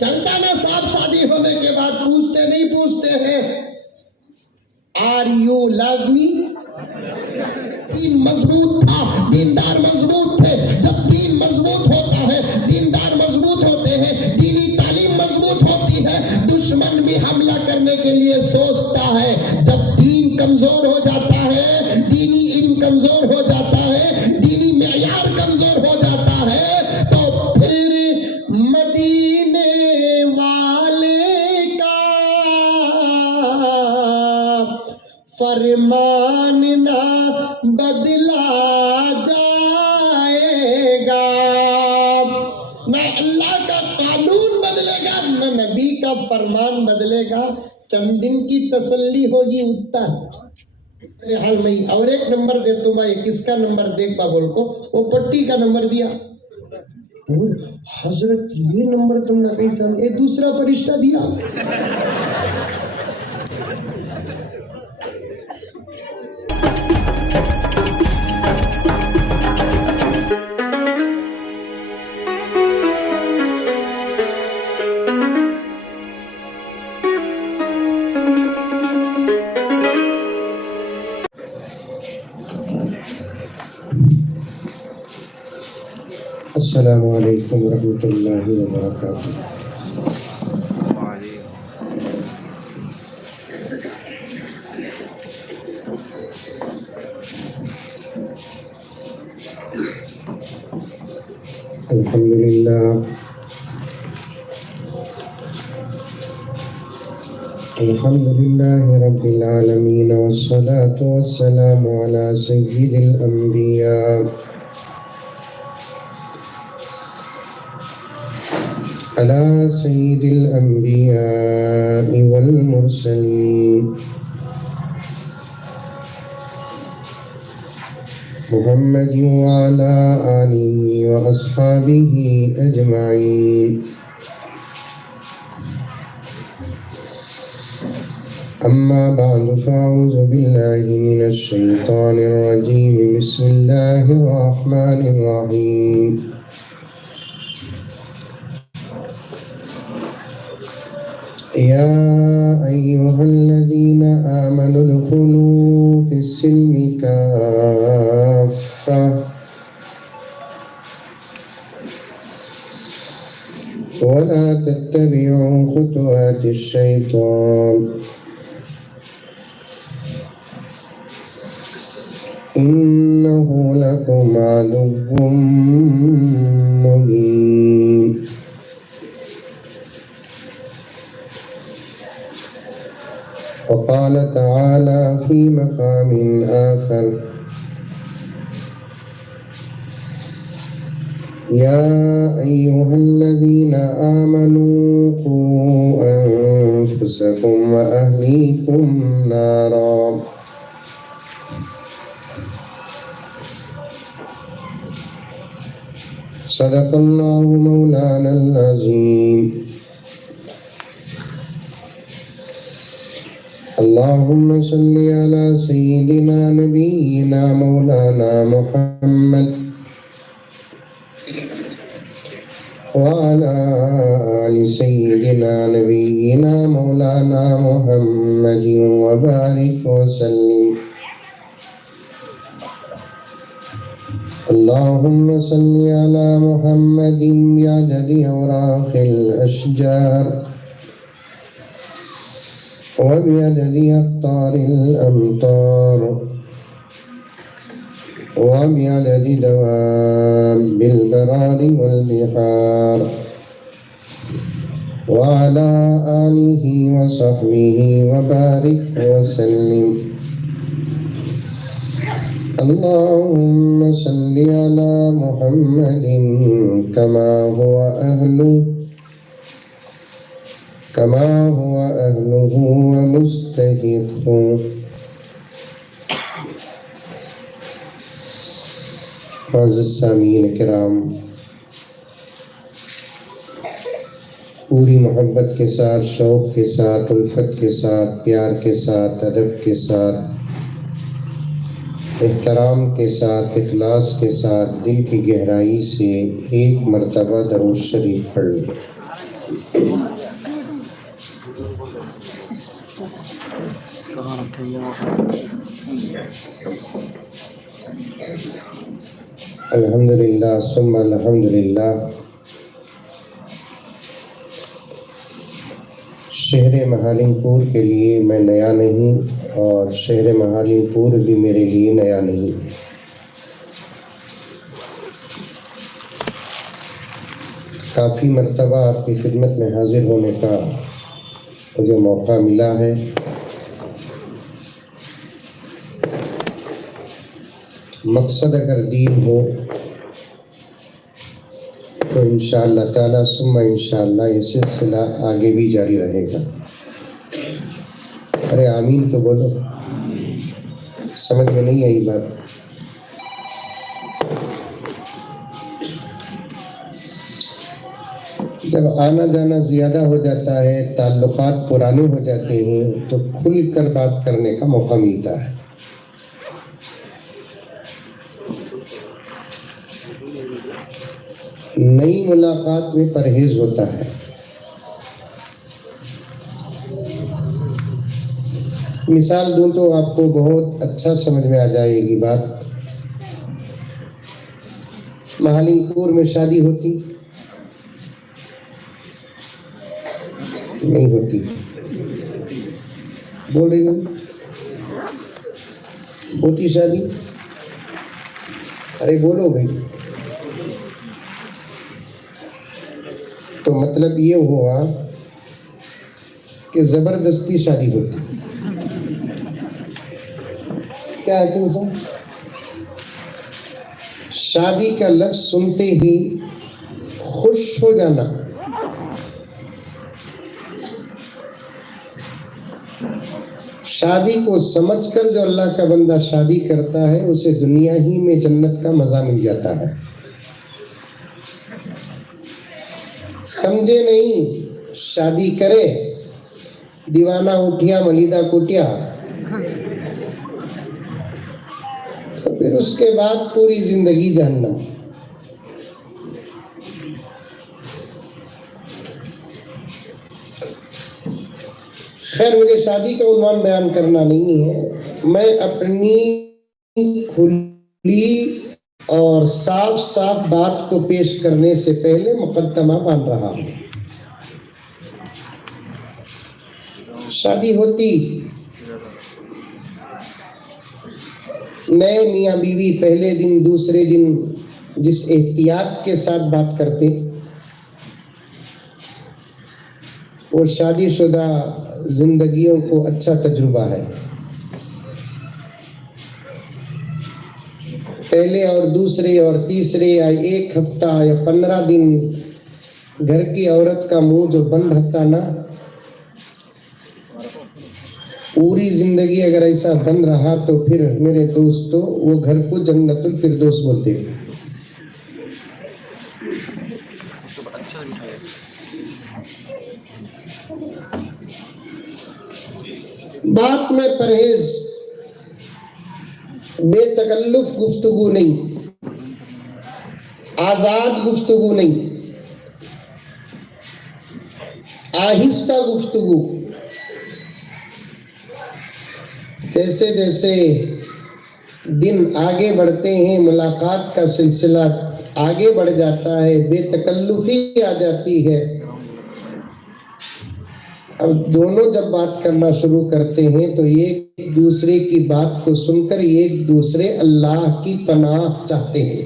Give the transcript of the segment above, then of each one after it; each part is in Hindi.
चलता ना साहब, शादी होने के बाद पूछते हैं आर यू लव मी। दीन मजबूत था, दीनदार मजबूत थे। जब दीन मजबूत होता है, दीनदार मजबूत होते हैं, दीनी तालीम मजबूत होती है, दुश्मन भी हमला करने के लिए सोचता है। जब दीन कमजोर हो जाता है, दीनी इल्म कमजोर हो जाता है, दीनी मेयार कमजोर हो जाता है, तो फिर मदीने वाले का फरमान ना बदला जाएगा। ना अल्लाह का कानून बदलेगा, ना नबी का फरमान बदलेगा। चंद दिन की तसल्ली होगी उत्तर हाल में। और एक नंबर दे दूंगा, ये किसका नंबर देख बाबुल को, वो पट्टी का नंबर दिया। हजरत ये नंबर तुमने कैसा, ये दूसरा फरिश्ता दिया। अस्सलामु अलैकुम रहमतुल्लाहि व बरकातुहू। अल्हम्दुलिल्लाहि रब्बिल आलमीन वस्सलातु वस्सलामु अला सय्यिदिल अंबिया अला सय्यिदिल अंबिया वल मुरसलीन मुहम्मद व अला आलिहि व अस्हाबिहि अजमाइन। अम्मा बअद फ़अऊज़ु बिल्लाहि मिनश शैतानिर रजीम। बिस्मिल्लाहिर रहमानिर रहीम। या अय्युहल्लज़ीना आमनु उदख़ुलू फ़िस्सिल्मि काफ़्फ़ा वला तत्तबिऊ ख़ुतुवातिश शैतान इन्नहु लकुम अदुव्वुम मुबीन। वक़ाल तआला फ़ी मक़ामिन आख़र या अय्युहल्लज़ीना आमनू क़ू अन्फ़ुसकुम व अहलीकुम नारा। सदक़ल्लाहु मौलानल अज़ीम। अल्लाहुम्मा सल्लि अला सय्यिदिना नबिय्यिना मौलाना मुहम्मद व अला आलि सय्यिदिना नबिय्यिना मौलाना मुहम्मद व बारिक व सल्लिम। अल्लाहुम्मा सल्लि अला मुहम्मदिन बिअददि औराक़िल अशजार व बिअददि अक़्तारिल अमतार व बिअददि दवाबिल बरारि वल बिहार व अला आलिहि व सहबिहि व बारिक व सल्लिम। अल्लाहुम्मा सल्लि अला मुहम्मदिन कमा हुवा अहलुहु व मुस्तहिक़्क़ु। मुअज़्ज़ज़ सामीन किराम, पूरी मोहब्बत के साथ, शौक़ के साथ, उल्फत के साथ, प्यार के साथ, अदब के साथ, एहतराम के साथ, इखलास के साथ, दिल की गहराई से एक मरतबा दरूद शरीफ पढ़ लें। अल्हम्दुलिल्लाह सुम्मा अल्हम्दुलिल्लाह। शहर महालिंगपुर के लिए मैं नया नहीं और शहर महालिंगपुर भी मेरे लिए नया नहीं। काफ़ी मर्तबा आपकी खिदमत में हाजिर होने का मुझे मौका मिला है। मकसद अगर दीन हो तो इंशाअल्लाह ताला सुम्मा इंशाअल्लाह ये सिलसिला आगे भी जारी रहेगा। अरे आमीन तो बोलो, समझ में नहीं आई बात। जब आना जाना ज़्यादा हो जाता है, ताल्लुकात पुराने हो जाते हैं, तो खुल कर बात करने का मौका मिलता है। नई मुलाकात में परहेज होता है। मिसाल दूं तो आपको बहुत अच्छा समझ में आ जाएगी बात। महालिंगपुर में शादी होती नहीं होती, बोल रही हूँ, होती शादी? अरे बोलो भाई। तो मतलब ये हुआ कि जबरदस्ती शादी होती। क्या है सर? शादी का लफ्ज सुनते ही खुश हो जाना, शादी को समझकर जो अल्लाह का बंदा शादी करता है उसे दुनिया ही में जन्नत का मजा मिल जाता है। समझे नहीं, शादी करे, दीवाना उठिया मलीदा कुटिया, तो फिर उसके बाद पूरी जिंदगी जहन्नम। खैर, मुझे शादी का उन्वान बयान करना नहीं है। मैं अपनी खुली और साफ साफ बात को पेश करने से पहले मुकद्दमा बांध रहा हूं। शादी होती, नए मियाँ बीवी पहले दिन दूसरे दिन जिस एहतियात के साथ बात करते, वो शादीशुदा जिंदगियों को अच्छा तजुर्बा है। पहले और दूसरे और तीसरे या एक हफ्ता या 15 दिन घर की औरत का मुंह जो बंद रहता ना, पूरी जिंदगी अगर ऐसा बंद रहा तो फिर मेरे दोस्तों वो घर को जन्नतुल फिरदौस बोलते हैं। बात में परहेज, बेतकल्लुफ गुफ्तगू नहीं, आजाद गुफ्तगू नहीं, आहिस्ता गुफ्तगू। जैसे जैसे दिन आगे बढ़ते हैं, मुलाकात का सिलसिला आगे बढ़ जाता है, बेतकल्लुफी आ जाती है। अब दोनों जब बात करना शुरू करते हैं तो एक दूसरे की बात को सुनकर एक दूसरे अल्लाह की पनाह चाहते हैं।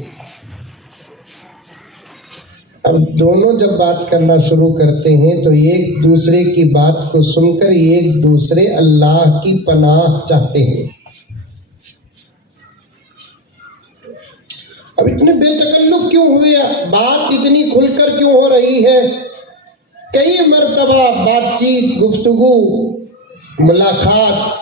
अब दोनों जब बात करना शुरू करते हैं तो एक दूसरे की बात को सुनकर एक दूसरे अल्लाह की पनाह चाहते हैं। अब इतने बेतकल्लुफ क्यों हुए? बात इतनी खुलकर क्यों हो रही है? कई मर्तबा बातचीत, गुफ्तगू, मुलाकात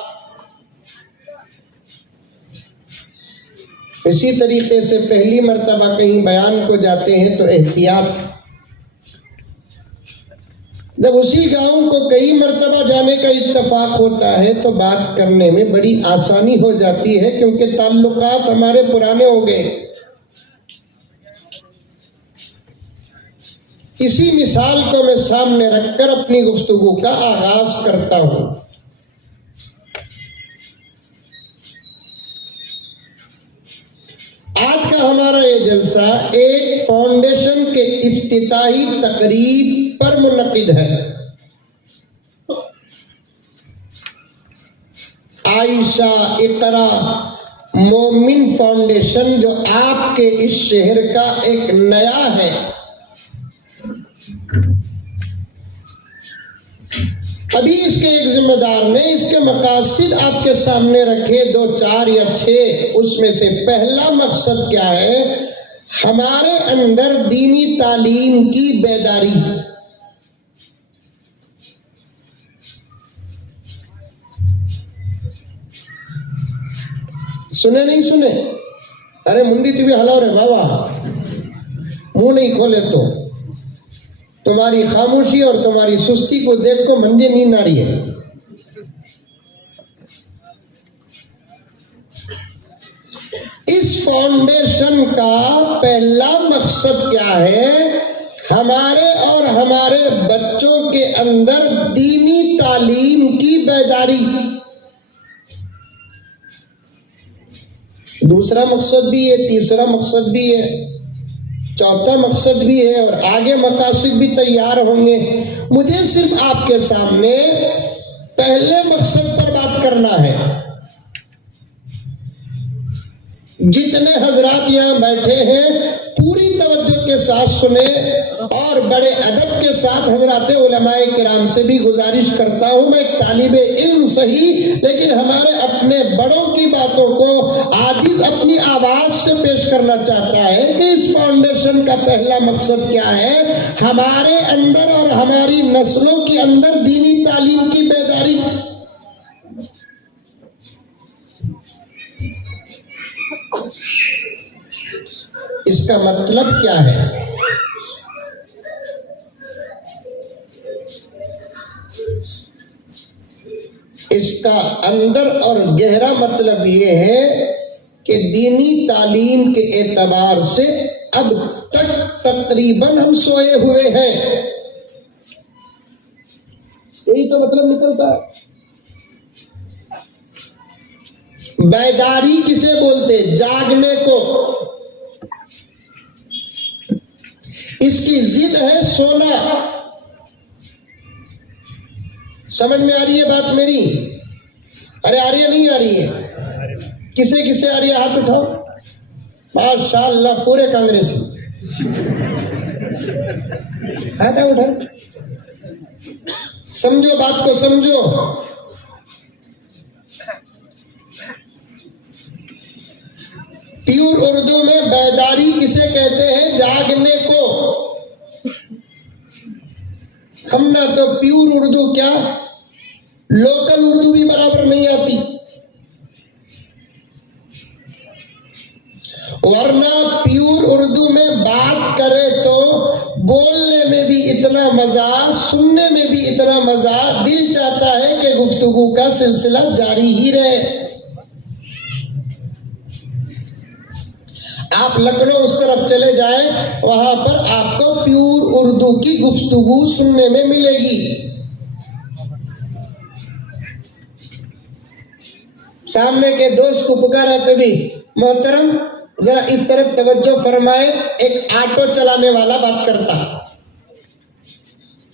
इसी तरीके से पहली मर्तबा कहीं बयान को जाते हैं तो एहतियात। जब उसी गांव को कई मर्तबा जाने का इत्तेफाक होता है तो बात करने में बड़ी आसानी हो जाती है, क्योंकि ताल्लुकात हमारे पुराने हो गए। इसी मिसाल को मैं सामने रखकर अपनी गुफ्तगू का आगाज करता हूं। आज का हमारा ये जलसा एक फाउंडेशन के इफ्तिताही तकरीब पर मुनक़िद है। आयशा इकरा मोमिन फाउंडेशन जो आपके इस शहर का एक नया है, अभी इसके एक जिम्मेदार ने इसके मकासद आपके सामने रखे 2, 4 या 6। उसमें से पहला मकसद क्या है? हमारे अंदर दीनी तालीम की बेदारी। सुने नहीं सुने? अरे मुंडी तुम हलाओ रे बाबा, मुंह नहीं खोले तो तुम्हारी खामोशी और तुम्हारी सुस्ती को देख को मंजे नींद आ रही है। इस फाउंडेशन का पहला मकसद क्या है? हमारे और हमारे बच्चों के अंदर दीनी तालीम की बेदारी। दूसरा मकसद भी है, तीसरा मकसद भी है, चौथा मकसद भी है और आगे मकासद भी तैयार होंगे। मुझे सिर्फ आपके सामने पहले मकसद पर बात करना है। जितने हजरात यहाँ बैठे हैं पूरी तवज्जो के साथ सुने और बड़े अदब के साथ हजरात उलमाए किराम से भी गुजारिश करता हूँ। मैं एक तालिबे इल्म सही, लेकिन हमारे अपने बड़ों की बातों को आजिज अपनी आवाज से पेश करना चाहता है कि इस फाउंडेशन का पहला मकसद क्या है? हमारे अंदर और हमारी नस्लों के अंदर दीनी तालीम की बेदारी। इसका मतलब क्या है? इसका अंदर और गहरा मतलब यह है कि दीनी तालीम के एतबार से अब तक तकरीबन हम सोए हुए हैं। यही तो मतलब निकलता है। बेदारी किसे बोलते? जागने को। इसकी जिद है सोना। समझ में आ रही है बात मेरी? अरे आ रही है, नहीं आ रही है? किसे किसे आ रही है? हाथ उठाओ। माशाअल्लाह, पूरे कांग्रेसी हाथ उठाओ। समझो बात को, समझो। प्योर उर्दू में बेदारी किसे कहते हैं? जागने को। हम ना तो प्योर उर्दू, क्या लोकल उर्दू भी बराबर नहीं आती, वरना प्योर उर्दू में बात करे तो बोलने में भी इतना मजा, सुनने में भी इतना मजा, दिल चाहता है कि गुफ्तगू का सिलसिला जारी ही रहे। आप लखनऊ उस तरफ चले जाएं, वहां पर आपको प्योर उर्दू की गुफ्तगू सुनने में मिलेगी। सामने के दोस्त को पुकारा तो भी, मोहतरम जरा इस तरफ तवज्जो फरमाए। एक ऑटो चलाने वाला बात करता,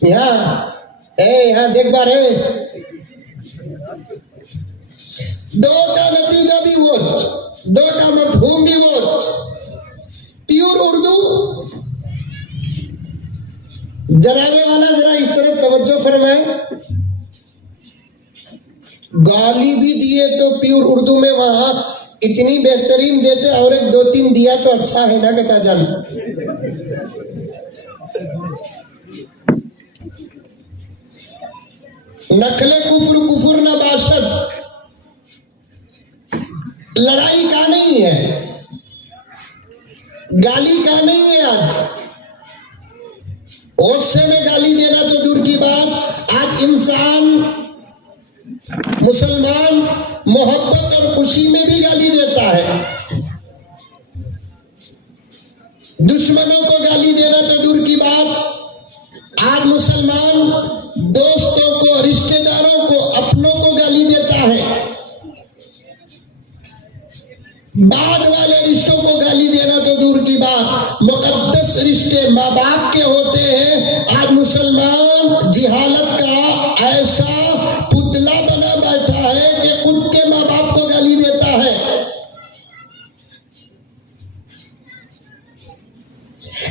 यहाँ देख बार है। दो का नतीजा भी वो, दो का मफहूम भी वो। प्योर उर्दू जनाबे वाला जरा इस तरफ तवज्जो फरमाए। गाली भी दिए तो प्योर उर्दू में वहां इतनी बेहतरीन देते, और एक 2-3 दिया तो अच्छा है ना कहता जान। नखले कुफर कुफर न बाशद, लड़ाई का नहीं है, गाली का नहीं है। आज ओसे में गाली देना तो दूर की बात, आज इंसान मुसलमान मोहब्बत और खुशी में भी गाली देता है। दुश्मनों को गाली देना तो दूर की बात, जिहालत का ऐसा पुतला बना बैठा है कि खुद के माँ बाप को गाली देता है।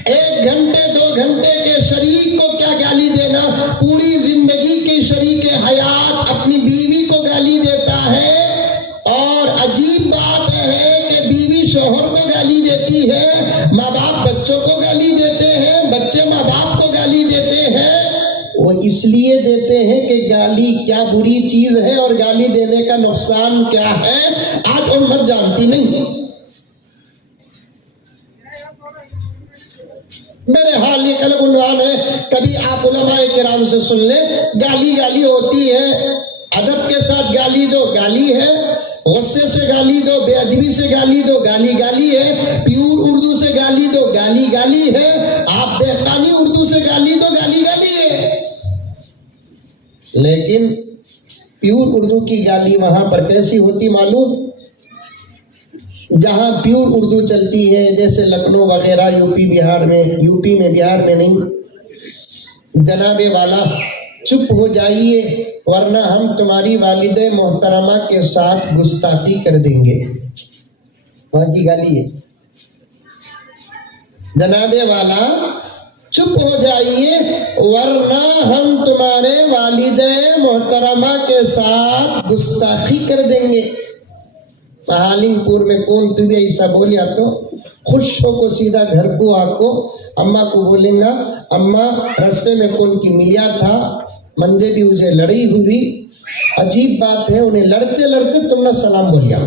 एक घंटे 2 घंटे के शरीक को क्या गाली देना, पूरी जिंदगी के शरीक हयात अपनी बीवी को गाली देता है। और अजीब बात है कि बीवी शोहर को गाली देती है, माँ बाप बच्चों को गाली देते हैं, बच्चे माँ बाप को गाली देते हैं। वो इसलिए देते हैं कि गाली क्या बुरी चीज है और गाली देने का नुकसान क्या है आज उम्मत जानती नहीं। मेरे हाल ये कल उन्वान है, कभी आप उलमाए किराम से सुन ले। गाली गाली होती है, अदब के साथ गाली दो गाली है, गुस्से से गाली दो, बेअदबी से गाली दो गाली गाली है, प्योर उर्दू से गाली दो गाली गाली है, आप देहकानी उर्दू से गाली दो गाली गाली है। लेकिन प्योर उर्दू की गाली वहां पर कैसी होती मालूम, जहां प्योर उर्दू चलती है, जैसे लखनऊ वगैरह यूपी बिहार में, यूपी में बिहार में नहीं। जनाबे वाला चुप हो जाइए वरना हम तुम्हारी वालिदे मोहतरमा के साथ गुस्ताखी कर देंगे, वहां की गाली है। जनाबे वाला चुप हो जाइए वरना हम तुम्हारे वालिदे मोहतरमा के साथ गुस्ताखी कर देंगे। सहालिंगपुर में कौन तुझे ऐसा बोलिया तो खुश हो को सीधा घर को आको अम्मा को बोलेगा, अम्मा रास्ते में कौन की मिलिया था, मंजे भी उसे लड़ी हुई। अजीब बात है, उन्हें लड़ते लड़ते तुमने सलाम बोलिया।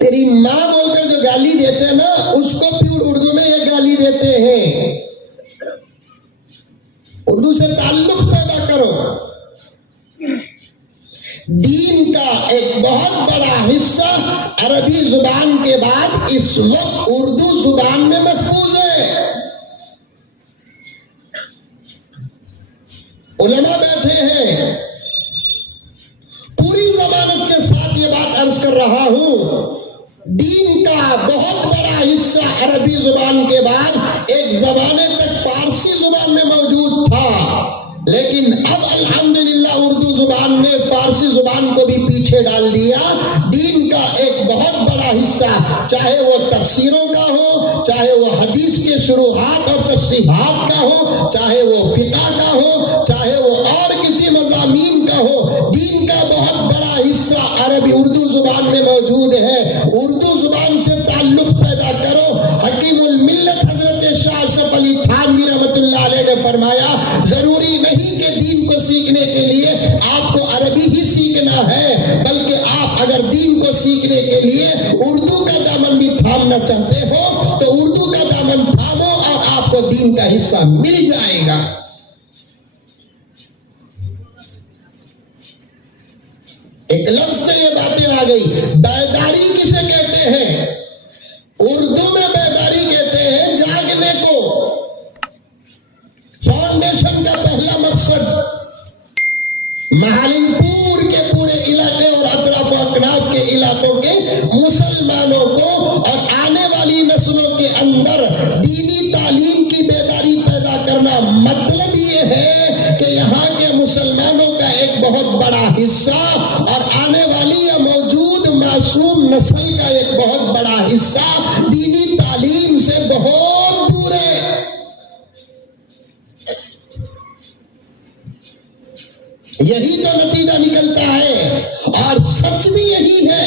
तेरी माँ बोलकर जो गाली देते हैं ना, उसको प्योर उर्दू में ये गाली देते हैं। उर्दू से ताल्लुक पैदा करो। दीन का एक बहुत बड़ा हिस्सा अरबी जुबान के बाद इस वक्त उर्दू जुबान में महफूज है। उलमा बैठे हैं, पूरी जमानत के साथ ये बात अर्ज कर रहा हूं, दीन का बहुत बड़ा हिस्सा अरबी जुबान के बाद एक जमाने तक फारसी जुबान में मौजूद था, लेकिन अब अल्हम्दुलिल्लाह उर्दू जुबान ने फारसी जुबान को भी पीछे डाल दिया। दीन का एक बहुत बड़ा हिस्सा, चाहे वो तफसीरों का हो, चाहे वो हदीस के शुरुआत और तस्रीहात का हो, चाहे वो फिक़ह का हो, चाहे वो और किसी मज़ामीन का हो, दीन का बहुत बड़ा हिस्सा अरबी उर्दू जुबान में मौजूद है। उर्दू जुबान से ताल्लुक पैदा करो। हकीमुल मिल्लत हजरत शाह अशरफ अली थानवी रहमतुल्लाह अलैह ने फरमाया, जरूरी नहीं कि दीन को सीखने के लिए आपको अरबी ही सीखना है, बल्कि आप अगर दीन को सीखने के लिए उर्दू का दामन भी थामना चाहते हो तो उर्दू का दामन थामो और आपको दीन का हिस्सा मिल जाएगा। एक लफ्ज से ये बातें आ गई। बेदारी किसे कहते हैं? उर्दू में बेदारी कहते हैं जागने को। फाउंडेशन का पहला मकसद महालिंगपुर के पूरे इलाके और अतराफ अकनाफ के इलाकों के मुसलमानों को और आने वाली नस्लों के अंदर दीनी तालीम की बेदारी पैदा करना। मतलब ये है कि यहाँ के मुसलमानों का एक बहुत बड़ा हिस्सा और आने वाली या मौजूद मासूम नस्ल का एक बहुत बड़ा हिस्सा दीनी तालीम से बहुत दूर है। यही तो नतीजा निकलता है और सच भी यही है।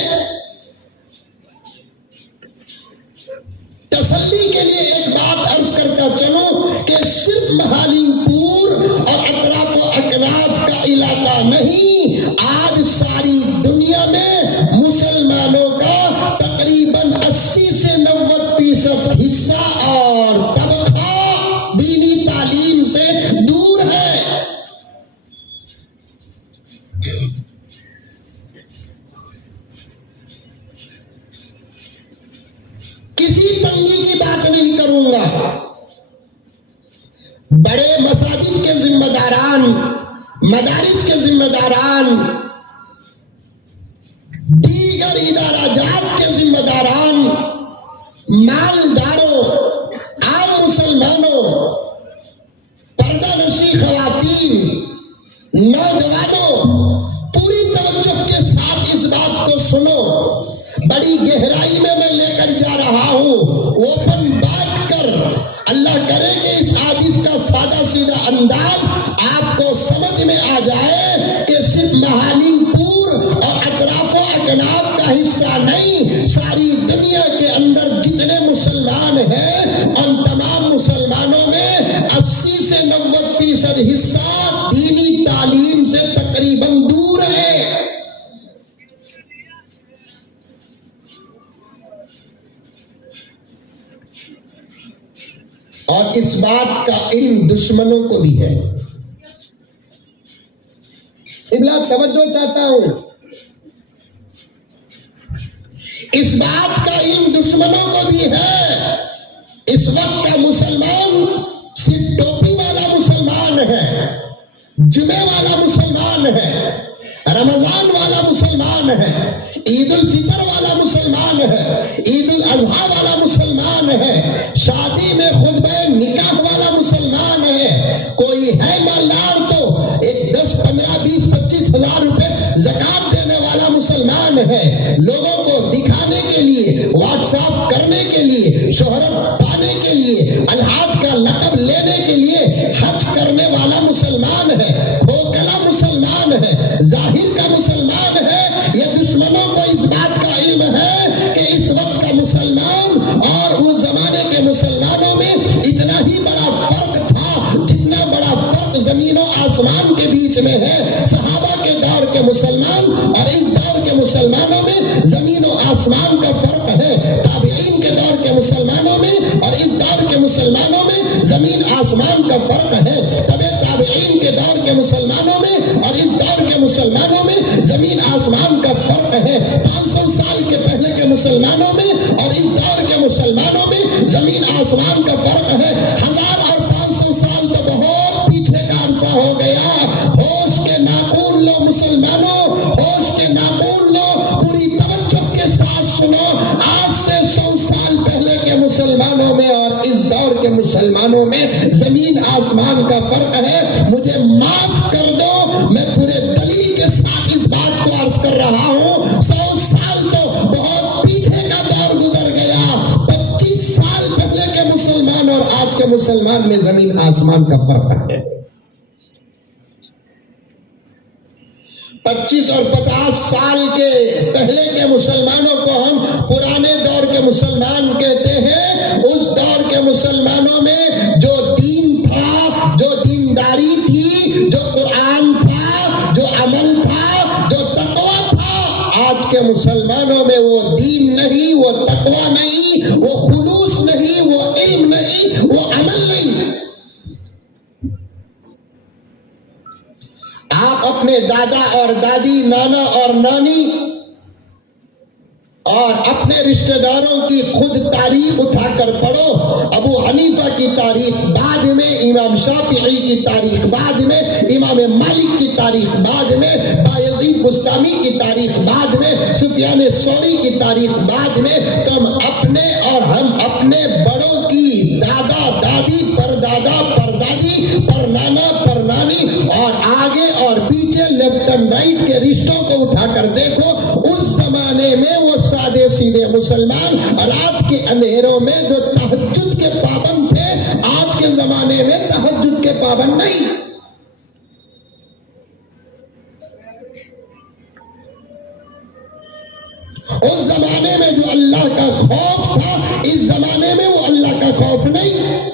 तसल्ली के लिए एक बात अर्ज करता चलो कि सिर्फ महालिंगपुर और अतराफ अकनाफ का इलाका नहीं, आज सारी दुनिया में मुसलमानों का तकरीबन 80 से 90% हिस्सा और तबका दीनी तालीम से दूर है। किसी तंगी की बात नहीं करूंगा। बड़े मसाजिद के जिम्मेदारान, मदारिस के जिम्मेदारान, दीगर इदारा जात के जिम्मेदारान, मालदारों, आम मुसलमानों, पर्दानशी खवातीन, नौजवानों, पूरी तवज्जो के साथ इस बात को सुनो। बड़ी गहराई में मैं लेकर जा रहा हूं, ओपन बात कर। अल्लाह करे कि इस हादिस का सादा सीधा अंदाज आपको समझ में आ जाए कि सिर्फ महालिंगपुर और अतराफो अकनाफ का हिस्सा नहीं, सारी दुनिया के अंदर जितने मुसलमान हैं उन तमाम मुसलमानों में 80 से 90% हिस्सा दीनी तालीम से तकरीबन दूर है। और इस बात का इल्म दुश्मनों को भी है। इब्ला तवज्जो चाहता हूं, इस बात का इल्म दुश्मनों को भी है। इस वक्त का मुसलमान सिर्फ टोपी वाला मुसलमान है, जुमे वाला मुसलमान है, रमजान वाला मुसलमान है, ईद उल फितर वाला मुसलमान है, ईद उल अजहा वाला मुसलमान है, शादी में खुतबा निकाह वाला मुसलमान है। कोई है मालदार तो एक 10, 15, 20, 25 हजार रुपए ज़कात देने वाला मुसलमान है। लोगों को दिखाने के लिए, व्हाट्सएप करने के लिए, शोहरत पाने के लिए, अलहाज का लक़ब लेने के लिए हज करने वाला मुसलमान है। खोखला मुसलमान है, जाहिर का मुसलमान है। ये दुश्मनों को इस बात का इल्म है कि इस वक्त का मुसलमान और उस जमाने के मुसलमानों में इतना ही बड़ा फर्क था जितना बड़ा फर्क जमीन और आसमान के बीच में है। सहाबा के दौर के मुसलमान और इस दौर के मुसलमानों में जमीन और आसमान का फर्क है। ताबीईन के दौर के मुसलमानों में और इस दौर के मुसलमानों में जमीन आसमान का फर्क है। तबे ताबीईन के दौर के मुसलमानों में और इस दौर के मुसलमानों में जमीन आसमान का फर्क है। 500 साल के पहले के मुसलमानों में और इस दौर के मुसलमानों में जमीन आसमान का फर्क है। 1000 और 500 साल तो बहुत पीछे का अरसा हो गया। होश के नाखून लो मुसलमानों, होश के नाखून लो, पूरी तवज्जो के साथ सुनो। आज से 100 साल पहले के मुसलमानों में और इस दौर के मुसलमानों में जमीन आसमान का फर्क है। मुझे माफ कर दो, मैं पूरे दलील के साथ इस बात को अर्ज कर रहा हूं। 100 साल तो बहुत पीछे का दौर गुजर गया। 25 साल पहले के मुसलमान और आज के मुसलमान में जमीन आसमान का फर्क है। 25 और 50 साल के पहले के मुसलमानों को हम पुराने दौर के मुसलमान कहते हैं। उस दौर के मुसलमानों में जो दीन था, जो दीनदारी थी, जो कुरान था, जो अमल था, जो तकवा था, आज के मुसलमानों में वो दीन नहीं, वो तकवा नहीं, वो खुलूस नहीं, वो इल्म नहीं, वो अमल नहीं। आप अपने दादा और दादी, नाना और नानी और अपने रिश्तेदारों की खुद तारीख उठाकर पढ़ो। अबू हनीफा की तारीख, बाद में इमाम शाफिई की तारीख, बाद में इमाम मालिक की तारीख, बाद में बायजीद बुस्तामी की तारीख, बाद में सुफियान सौरी की तारीख, बाद में तुम अपने और हम अपने बड़ों की दादा दादी, परदादा परदादी, परनाना परनानी और आगे और पीछे लेफ्ट एंड राइट के रिश्तों को उठाकर देखो। उस जमाने में वो सादे सीधे मुसलमान रात के अंधेरों में जो तहज्जुद के पाबंद थे, आज के जमाने में तहज्जुद के पाबंद नहीं। उस जमाने में जो अल्लाह का खौफ था, इस जमाने में वो अल्लाह का खौफ नहीं।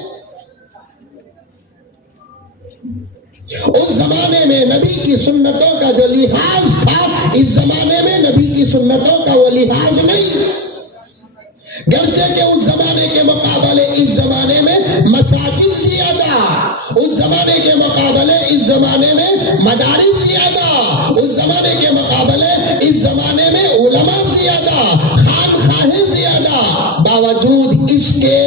उस जमाने में नबी की सुन्नतों का जो लिहाज था, इस जमाने में नबी की सुन्नतों का वो लिहाज नहीं। गर्चे के उस जमाने के मुकाबले इस जमाने में मसाजिद ज्यादा, उस जमाने के मुकाबले इस जमाने में मदारिस ज्यादा, उस जमाने के मुकाबले इस जमाने में उलमा ज्यादा, खानखाहें ज्यादा। बावजूद इसके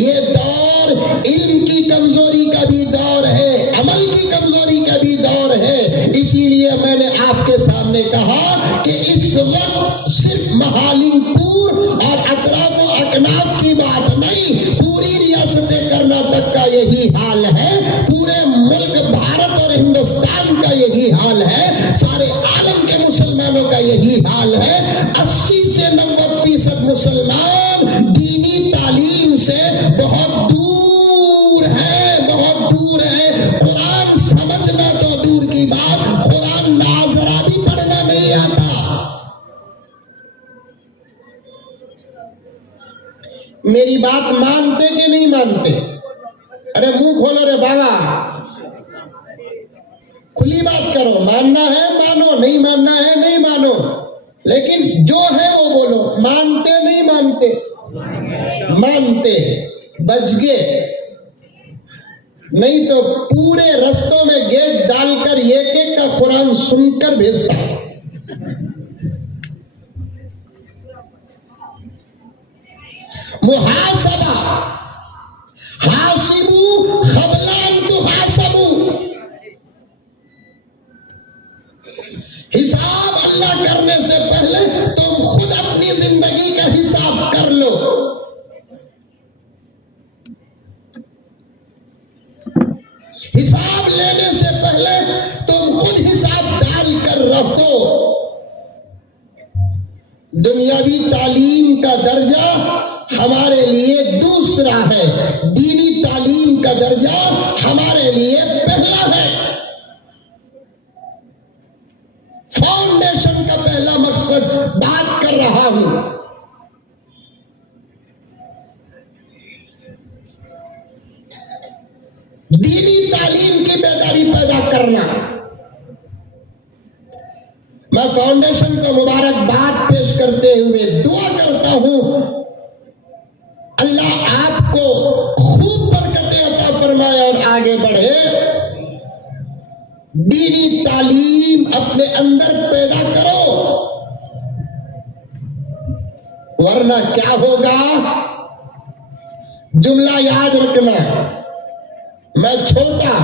ये दौर इल्म की कमजोरी का भी दौर है, अमल की कमजोरी का भी दौर है। इसीलिए मैंने आपके सामने कहा कि इस इस वक्त सिर्फ महालिंगपुर और अतराफ व अकनाफ की बात नहीं, पूरी रियासत कर्नाटक का यही हाल है, पूरे मुल्क भारत और हिंदुस्तान का यही हाल है, सारे आलम के मुसलमानों का यही हाल है। 80 से 90% मुसलमान दीनी तालीम से बहुत दूर है, बहुत दूर है। कुरान समझना तो दूर की बात, कुरान नाजरा भी पढ़ना नहीं आता। मेरी बात मानते कि नहीं मानते? अरे मुंह खोलो रे बाबा, खुली बात करो, मानना है मानो, नहीं मानना है नहीं मानो, लेकिन जो है वो बोलो। मानते नहीं मानते? मानते, बच गए, नहीं तो पूरे रस्तों में गेट डालकर एक एक का कुरान सुनकर भेजता। मुहासबा, हासिबू क़ब्ल तुहासबू, हिसाब अल्लाह करने से पहले तुम खुद अपनी जिंदगी का हिसाब कर लो। हिसाब लेने से पहले तुम खुद हिसाब डाल कर रखो। दुनियावी तालीम का दर्जा हमारे लिए दूसरा है, दीनी तालीम का दर्जा हमारे लिए पहला है। फाउंडेशन का पहला मकसद बात कर रहा हूं। दीनी तालीम की बेदारी पैदा करना। मैं फाउंडेशन को मुबारकबाद पेश करते हुए दुआ करता हूं, अल्लाह आपको खूब बरकतें अता फरमाए और आगे बढ़े। दीनी तालीम अपने अंदर पैदा करो, वरना क्या होगा? जुमला याद रखना, मैं छोटा,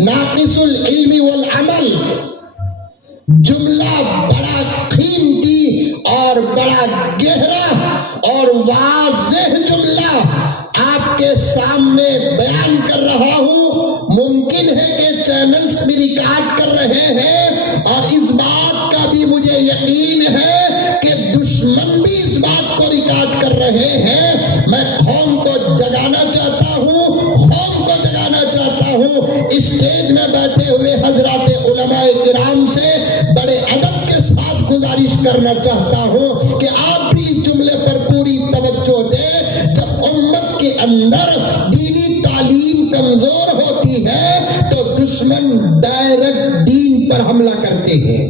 नाकिसुल इल्मी वल अमल, जुमला बड़ा कीमती और बड़ा गहरा और वाज़ेह जुमला आपके सामने बयान कर रहा हूं। मुमकिन है कि चैनल्स भी रिकॉर्ड कर रहे हैं और इस बात का भी मुझे यकीन है कि दुश्मन भी इस बात को रिकॉर्ड कर रहे हैं। मैं कौम को जगाना चाहता हूं, कौम को जगाना चाहता हूं। स्टेज में बैठे हुए हजरात उलमाए किराम से बड़े अदब के साथ गुजारिश करना चाहता हूं कि आप भी इस जुमले पर पूरी तवज्जो दें। जब उम्मत के अंदर दीनी तालीम कमजोर होती है तो दुश्मन डायरेक्ट दीन पर हमला करते हैं।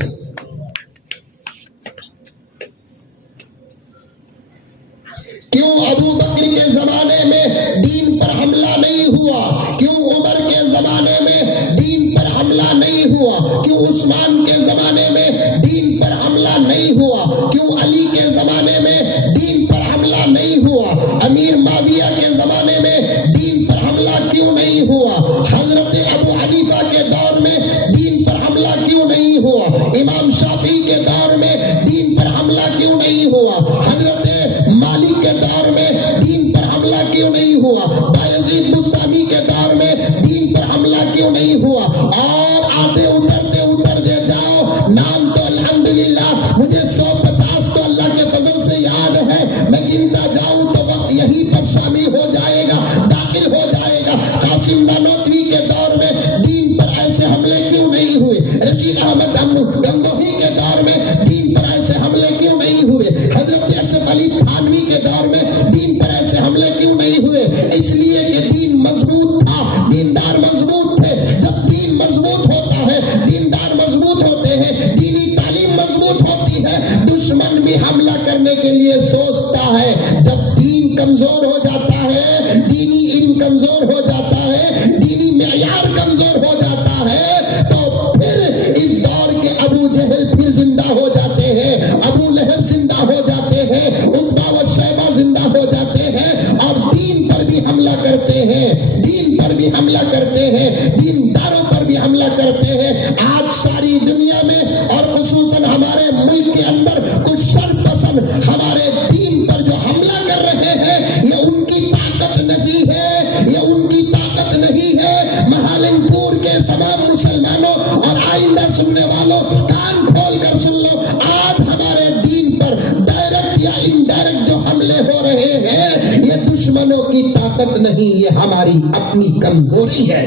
क्यों अबू बकर के जमाने में दीन पर हमला नहीं हुआ? क्यों उमर के जमाने में दीन पर हमला नहीं हुआ? क्यों उस्मान के जमाने में दीन पर हमला नहीं हुआ? क्यों अली के जमाने में दीन पर हमला नहीं हुआ? अमीर माविया के जमाने में दीन पर हमला क्यों नहीं हुआ? हजरत अबू हनीफा के दौर में दीन पर हमला क्यों नहीं हुआ? इमाम शाफी के दौर में दीन पर हमला क्यों नहीं हुआ? हजरत मालिक के दौर में दीन पर हमला क्यों नहीं हुआ? बायजीद बुस्तामी के दौर में दीन पर हमला क्यों नहीं हुआ? और आते उतरते जाओ, नाम तो अल्हम्दुलिल्लाह मुझे 150 तो अल्लाह के फजल से याद है, मैं गिनता जाऊं तो वक्त यहीं पर शामिल हो जाएगा, दाखिल हो जाएगा। कासिम नानोतवी के दौर में दीन पर ऐसे हमले क्यों नहीं हुए? रशीद अहमद गंगोही के दौर में दीन पर ऐसे हमले क्यों नहीं हुए? हजरत अशरफ अली थानवी के दौर में दीन पर ऐसे हमले क्यों नहीं हुए? इसलिए कि दीन मजबूत था, दीनदार मजबूत थे। जब दीन मजबूत होता है, दीनदार मजबूत होते हैं, दीनी तालीम मजबूत होती है, दुश्मन भी हमला करने के लिए सोचता है। जब दीन कमजोर हो जाता है, दीनी इल्म कमजोर हो जाता है, दीनी मेयार कमजोर हो जाता है, तो फिर इस दौर के अबू जहल फिर जिंदा हो जाते हैं, अबू लहब जिंदा हो जाते हैं, उतबा व शैबा जिंदा हो जाते हैं और दीन पर भी हमला करते हैं, दीन पर भी हमला करते हैं, दीनदारों पर भी हमला करते हैं। आज सारी दुनिया में और खुसूसन हमारे मुल्क दुश्मनों की ताकत नहीं, ये हमारी अपनी कमजोरी है।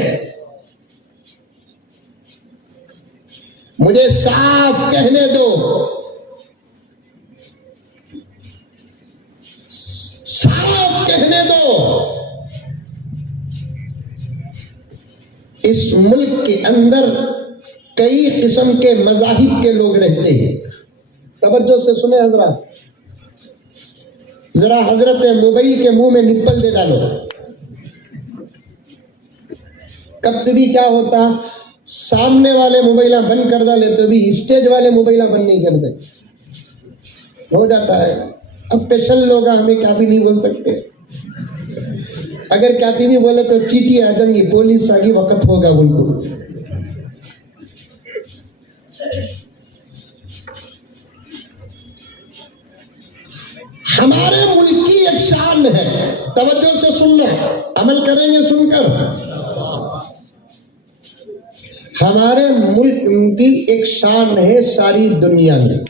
मुझे साफ कहने दो, साफ कहने दो, इस मुल्क के अंदर कई किस्म के मजाहिब के लोग रहते हैं। तवज्जो से सुने हजरत, जरा हजरत मोबाइल के मुंह में निप्पल दे डालो। कब भी क्या होता, सामने वाले मोबाइल बंद कर डाले तो भी स्टेज वाले मोबाइल बंद नहीं करते, हो जाता है। अब पेशल लोग हमें क्या भी नहीं बोल सकते, अगर क्या भी बोले तो चीटी आ जाएंगी, पुलिस आगे वक्त होगा उनको। हमारे मुल्क की एक शान है, तवज्जो से सुनना, अमल करेंगे सुनकर। हमारे मुल्क की एक शान है सारी दुनिया में।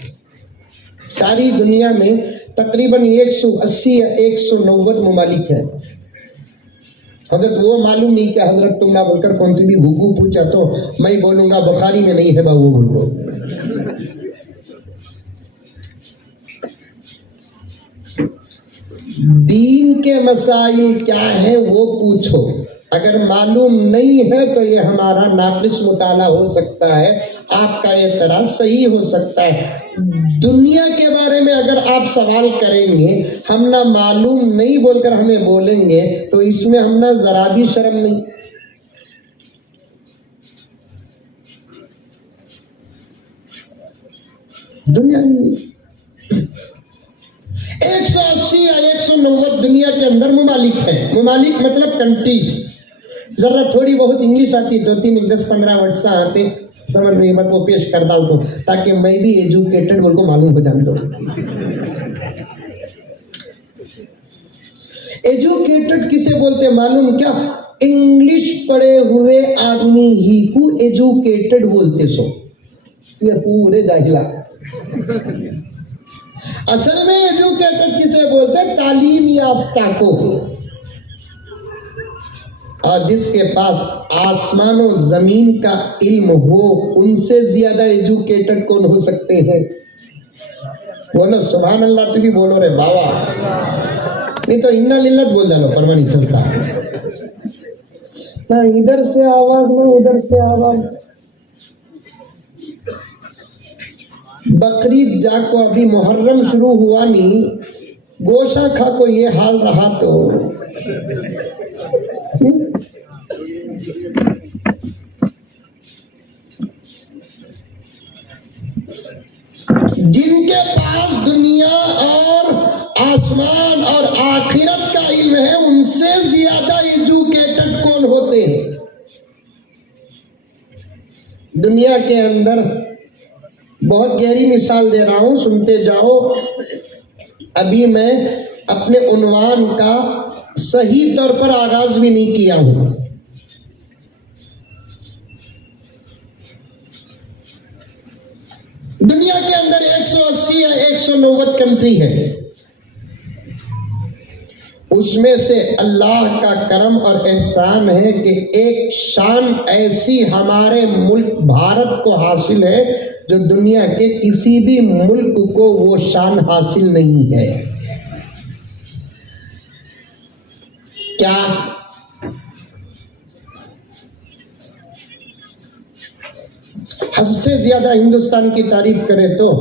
सारी दुनिया में तकरीबन 180 या 190 ममालिक है। हजरत वो मालूम नहीं कि हजरत तुम ना बोलकर कौन सी भी घुघू पूछा तो मैं बोलूंगा बुखारी में नहीं है बाबू घुघू। दीन के मसाइल क्या है वो पूछो, अगर मालूम नहीं है तो ये हमारा नाक़िस मुताला हो सकता है, आपका ये तरह सही हो सकता है। दुनिया के बारे में अगर आप सवाल करेंगे, हम ना मालूम नहीं बोलकर हमें बोलेंगे तो इसमें हम ना जरा भी शर्म नहीं। दुनिया में 180 या 190 दुनिया के अंदर ममालिक है। ममालिक मतलब कंट्रीज। जरा थोड़ी बहुत इंग्लिश आती, 2-3 10-15 वर्ड सा आते, समझ में मत वो पेश कर डाल दो ताकि मैं भी एजुकेटेड बोल को मालूम हो जान दो। एजुकेटेड किसे बोलते मालूम क्या? इंग्लिश पढ़े हुए आदमी ही को एजुकेटेड बोलते। सो ये पूरे जाहिला। असल में एजुकेटेड किसे बोलते? तालीम याफ्ता को। और जिसके पास आसमानों जमीन का इल्म हो, उनसे ज्यादा एजुकेटेड कौन हो सकते हैं? बोलो सुभान अल्लाह। तू भी बोलो रे बाबा, नहीं तो इन्ना लिल्लत बोल डालो, परवा नहीं चलता ना। इधर से आवाज ना उधर से आवाज। बकरीद जाको अभी मुहर्रम शुरू हुआ नहीं, गोशा खा को ये हाल रहा तो जिनके पास दुनिया और आसमान और आखिरत का इल्म है, उनसे ज्यादा एजुकेटेड कौन होते हैं? दुनिया के अंदर बहुत गहरी मिसाल दे रहा हूं, सुनते जाओ। अभी मैं अपने उन्वान का सही तौर पर आगाज भी नहीं किया हूं। दुनिया के अंदर 180 या 190 कंट्री है। उसमें से अल्लाह का करम और एहसान है कि एक शान ऐसी हमारे मुल्क भारत को हासिल है जो दुनिया के किसी भी मुल्क को वो शान हासिल नहीं है। क्या? हद से ज्यादा हिंदुस्तान की तारीफ करें तो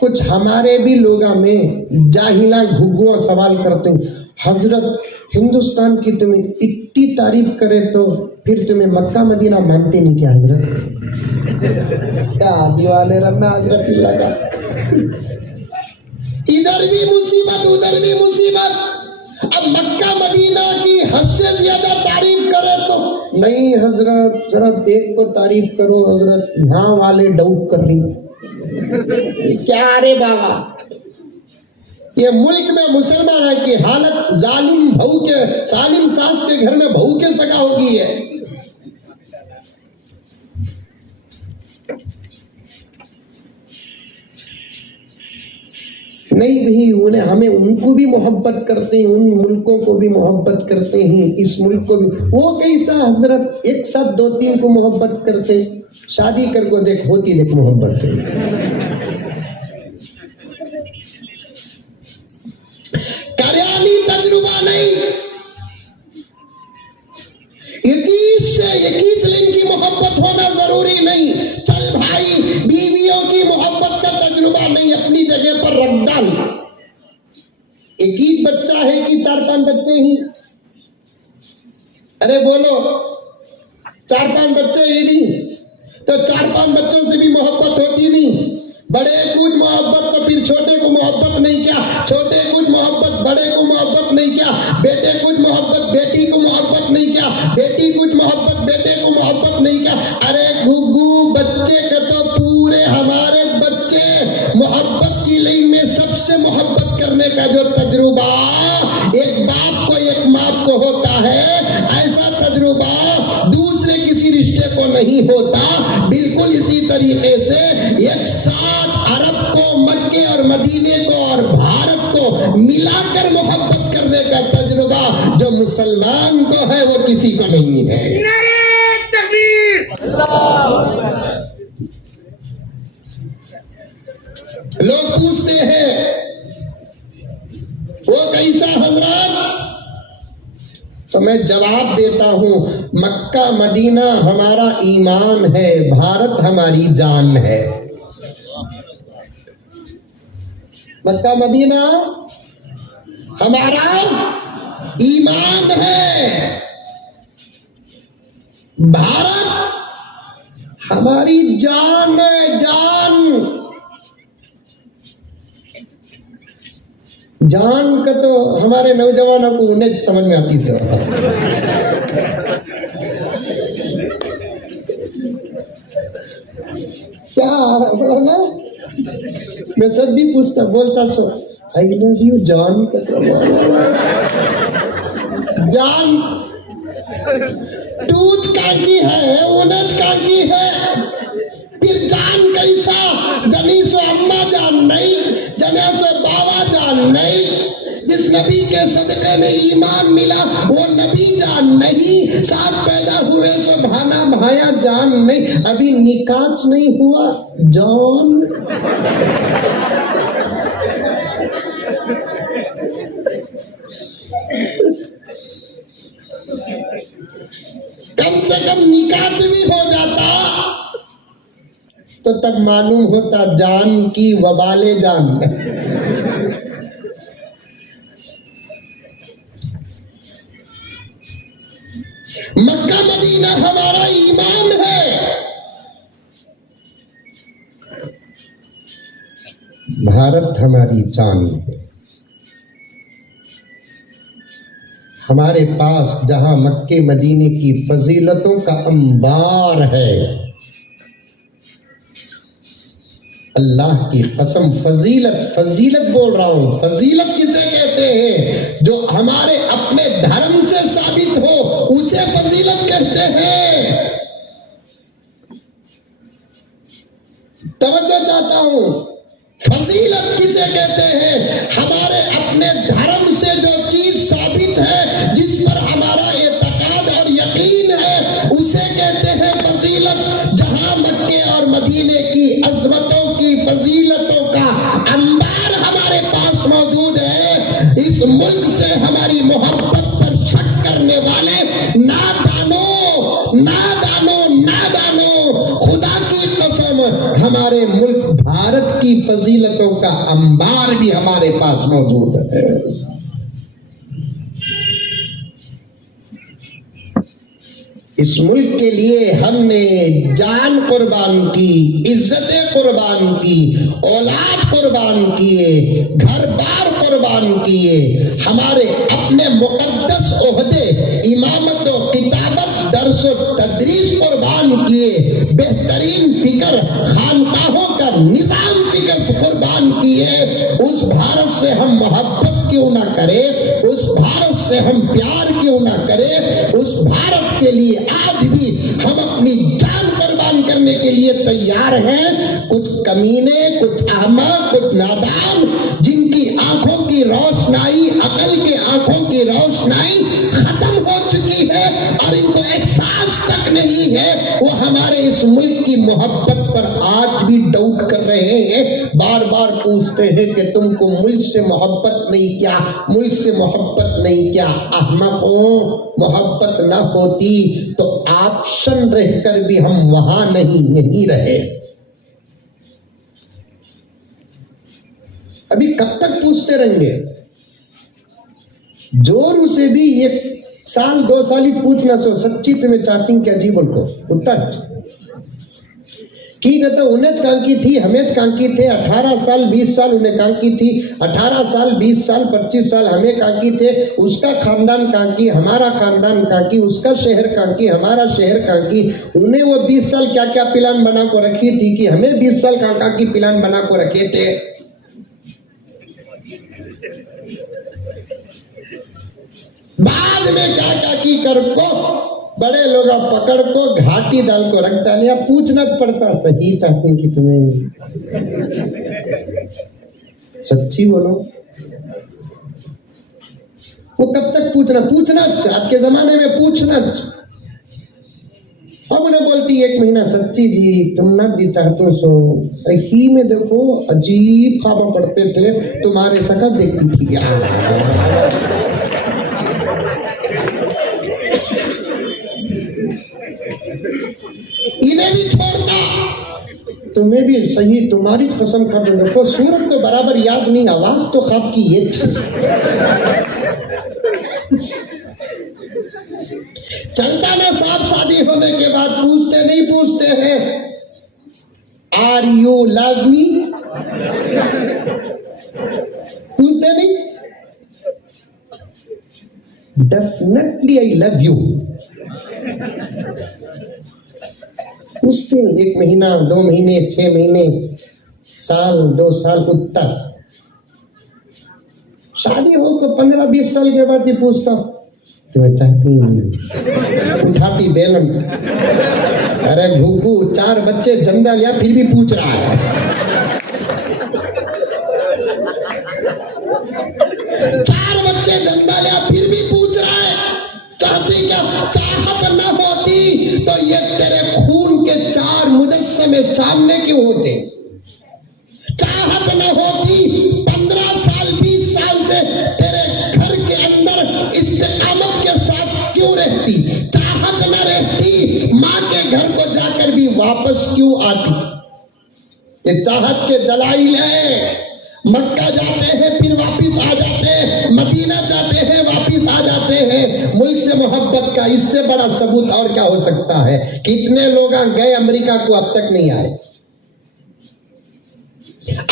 कुछ हमारे भी लोग में जाहिला घुघुआ सवाल करते हैं, हजरत हिंदुस्तान की तुम्हें इतनी तारीफ करे तो फिर तुम्हें मक्का मदीना मानते नहीं क्या हजरत? क्या दीवाने रमना हजरत लगा। इधर भी मुसीबत उधर भी मुसीबत। अब मक्का मदीना की हद से ज्यादा तारीफ करे तो नहीं हजरत, जरा देख को तारीफ करो हजरत, यहाँ वाले डाउट कर रही। क्या रे बाबा, ये मुल्क में मुसलमान की हालत जालिम बहू के, सालिम सास के घर में बहू के सगा होगी है। नहीं भी उन्हें हमें उनको भी मोहब्बत करते हैं, उन मुल्कों को भी मोहब्बत करते हैं, इस मुल्क को भी। वो कैसा हजरत एक साथ दो तीन को मोहब्बत करते? शादी कर को देख, होती देख मोहब्बत। कार्यानी तजुर्बा नहीं, यकीस की मोहब्बत होना जरूरी नहीं। चल भाई, बीवियों की मोहब्बत का तजुर्बा नहीं, अपनी जगह पर रख डाल। एक ही बच्चा है कि 4-5 बच्चे ही? अरे बोलो, 4-5 बच्चे ही नहीं तो 4-5 बच्चों से भी मोहब्बत होती नहीं। बड़े कुछ मोहब्बत तो फिर छोटे को मोहब्बत नहीं क्या, छोटे कुछ मोहब्बत बड़े को मोहब्बत नहीं क्या, बेटे कुछ मोहब्बत बेटी को मोहब्बत नहीं क्या, बेटी कुछ मोहब्बत बेटे को मोहब्बत नहीं क्या। अरे गुग्गू, बच्चे के तो पूरे हमारे बच्चे मोहब्बत की लाइन में सबसे मोहब्बत करने का जो तजुर्बा एक बाप को एक माँ को होता है, ऐसा तजुर्बा दूसरे किसी रिश्ते को नहीं होता। बिल्कुल इसी तरीके से एक साथ अरब को, मक्के और मदीने को और भारत को मिलाकर मोहब्बत करने का तजुर्बा जो मुसलमान को है वो किसी को नहीं है। लोग पूछते हैं वो कैसा हजरत, तो मैं जवाब देता हूं, मक्का मदीना हमारा ईमान है, भारत हमारी जान है। मक्का मदीना हमारा ईमान है, भारत हमारी जान है। जान का तो हमारे नौजवानों को उन्हें समझ में आती से क्या बोला, मैं सब भी पूछता बोलता सो आई लव यू जान का तो जान टूथ काकी है, उनज काकी है, फिर जान कैसा? जनी सो अम्मा जान नहीं, जने सो बाबा जान नहीं। जिस नबी के सदके में ईमान मिला वो नबी जान नहीं, साथ पैदा हुए सो भाना भाया जान नहीं, अभी निकाच नहीं हुआ जान। कम से कम निकात भी हो जाता तो तब मालूम होता जान की वबाले जान। मक्का मदीना हमारा ईमान है, भारत हमारी जान है। हमारे पास जहां मक्के मदीने की फजीलतों का अंबार है, अल्लाह की कसम, फजीलत बोल रहा हूं। फजीलत किसे कहते हैं? जो हमारे अपने धर्म से साबित हो उसे फजीलत कहते हैं। तवज्जो चाहता हूं, फजीलत किसे कहते हैं? हमारे अपने धर्म से जो चीज साबित है, जिस पर हमारा एतकाद और यकीन है, उसे कहते हैं फजीलत। जहां मक्के और मदीने की अजमतों की फजीलतों का अंबार हमारे पास मौजूद है, इस मुल्क से हमारी मोहब्बत पर शक करने वाले नादानो, खुदा की कसम, हमारे मुल्क भारत की फजीलतों का अंबार भी हमारे पास मौजूद है। इस मुल्क के लिए हमने जान कुर्बान की, इज्जतें कुर्बान की, औलाद कुर्बान किए, घर बार कुर्बान किए, हमारे अपने मुकद्दस ओहदे, इमामत व किताबत, दर्स व तदरीस कुर्बान किए, बेहतरीन फिक्र खानकाहों का निजाम फिक्र कुर्बान किए। उस भारत से हम मोहब्बत क्यों ना करें, उस भारत से हम प्यार क्यों ना करें? उस भारत के लिए आज भी हम अपनी जान कुर्बान करने के लिए तैयार हैं। कुछ कमीने, कुछ अहमक, कुछ नादान, जिनके रोशनाई, अकल के आंखों की रोशनाई खत्म हो चुकी है और इनको एहसास तक नहीं है। वो हमारे इस मुल्क की मोहब्बत पर आज भी डाउट कर रहे हैं। बार बार पूछते हैं कि तुमको मुल्क से मोहब्बत नहीं क्या, मुल्क से मोहब्बत नहीं क्या। अहमकों, मोहब्बत न होती तो ऑप्शन रहकर भी हम वहां नहीं रहे। अभी कब तक पूछते रहेंगे? जोर से भी 1 साल 2 साल ही पूछना। सो सच्ची तुम्हें चाहती क्या जी बोल को उत्तर की कहता उन्हें कांकी थी, हमें कांकी थे। 18 साल 20 साल उन्हें कांकी थी, 18 साल 20 साल 25 साल हमें कांकी थे। उसका खानदान कांकी, हमारा खानदान कांकी, उसका शहर कांकी, हमारा शहर कांकी। उन्हें वो 20 साल क्या क्या प्लान बना को रखी थी कि हमें 20 साल कांका की प्लान बना को रखे थे। बाद में काका की कर को बड़े लोग पकड़ को घाटी डाल को रखता नहीं। पूछना पड़ता सही चाहते कि तुम्हें सच्ची बोलो। वो कब तक पूछना आज के जमाने में पूछना। अब उन्हें बोलती 1 महीना सच्ची जी तुम ना जी चाहते सो सही में देखो अजीब ख्वाब पड़ते थे तुम्हारे शकल देखती थी क्या। इन्हें भी छोड़ता तुम्हें भी सही तुम्हारी कसम खा दो। देखो सूरत तो बराबर याद नहीं, आवाज तो ख्वाब की ये चलता ना। साहब शादी होने के बाद पूछते हैं आर यू लव मी? पूछते नहीं? Definitely I love you. पूछते 1 महीना 2 महीने 6 महीने साल 2 साल उत्तर। शादी हो तो 15-20 साल के बाद भी पूछता तुम्हें चाहती उठाती बेलन। अरे घुकू 4 बच्चे जंदा लिया फिर भी पूछ रहा है। 4 बच्चे जंदा लिया फिर भी पूछ रहा है चाहती क्या। चाहत न होती तो ये तेरे खून के 4 मुजस्समे सामने क्यों होते? चाहत न होती 15 साल 20 साल से तेरे घर के अंदर इस्तेकामत के साथ क्यों रहती? चाहत न रहती माँ के घर को जाकर भी वापस क्यों आती? ये चाहत के दलाइल है। मक्का जाते हैं फिर वापिस आ जाते हैं, मदीना जाते हैं वापिस आ जाते हैं। मुल्क से मोहब्बत का इससे बड़ा सबूत और क्या हो सकता है? कितने लोग गए अमेरिका को अब तक नहीं आए,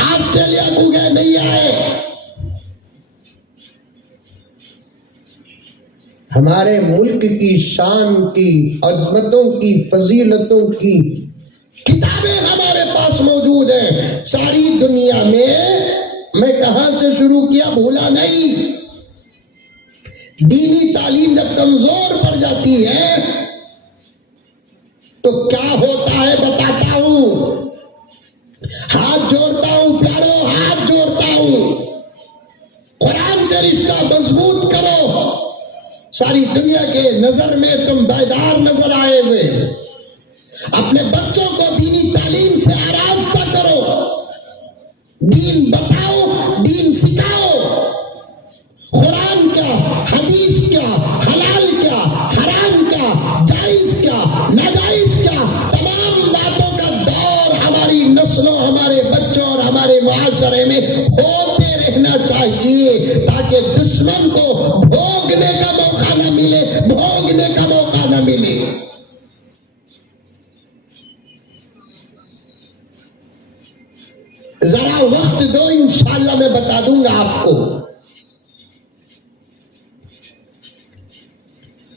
ऑस्ट्रेलिया को गए नहीं आए। हमारे मुल्क की शान की, अजमतों की, फजीलतों की किताबें हमारे पास मौजूद हैं सारी दुनिया में। मैं कहां से शुरू किया भूला नहीं। दीनी तालीम जब कमजोर पड़ जाती है तो क्या होता है बताता हूं। हाथ जोड़ता हूं प्यारो, हाथ जोड़ता हूं। कुरान से रिश्ता मजबूत करो। सारी दुनिया के नजर में तुम बेदार नजर आए हुए। अपने बच्चों को दीनी तालीम से आरास्ता करो। दीन बताओ, दीन सिखाओ। कुरान क्या, हदीस क्या, हलाल क्या, हराम क्या, जायज क्या, नाजायज क्या, तमाम बातों का दौर हमारी नस्लों, हमारे बच्चों और हमारे मुआशरे में होते रहना चाहिए ताकि दुश्मन को भोगने का मौका न मिले, भोगने का मौका न मिले। जरा वक्त दो, इंशाअल्लाह मैं बता दूंगा आपको।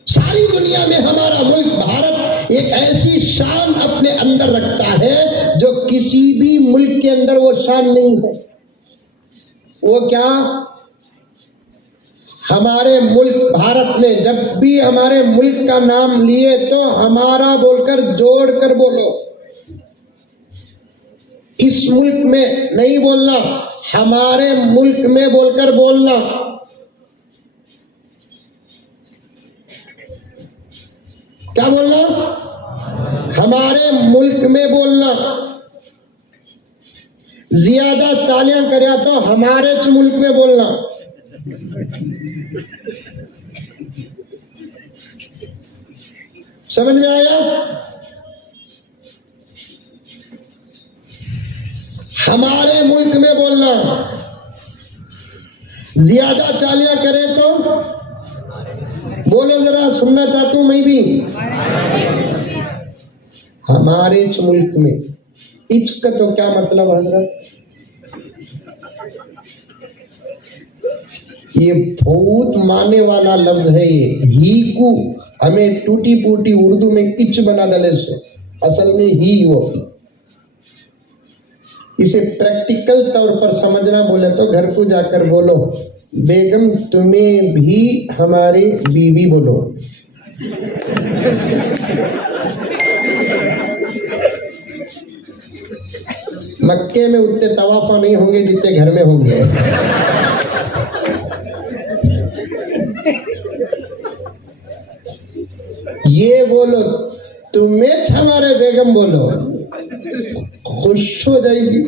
सारी दुनिया में हमारा मुल्क भारत एक ऐसी शान अपने अंदर रखता है जो किसी भी मुल्क के अंदर वो शान नहीं है। वो क्या? हमारे मुल्क भारत में जब भी हमारे मुल्क का नाम लिए तो हमारा बोलकर जोड़कर बोलो। इस मुल्क में नहीं बोलना हमारे मुल्क में बोलकर बोलना। क्या बोलना? हमारे मुल्क में बोलना। ज्यादा चालियां करे तो हमारे मुल्क में बोलना। समझ में आया? हमारे मुल्क में बोलना। ज्यादा चालियां करे तो बोलो, जरा सुनना चाहता हूं मैं भी। हमारे मुल्क में। इश्क तो क्या मतलब हजरत? ये बहुत माने वाला लफ्ज है। ये ही को हमें टूटी फूटी उर्दू में इच बना डाले सो, असल में ही वो। इसे प्रैक्टिकल तौर पर समझना बोले तो घर को जाकर बोलो, बेगम तुम्हें भी हमारे बीवी बोलो। मक्के में उतने तवाफा नहीं होंगे जितने घर में होंगे। ये बोलो तुम्हें हमारे बेगम बोलो, खुश हो जाएगी।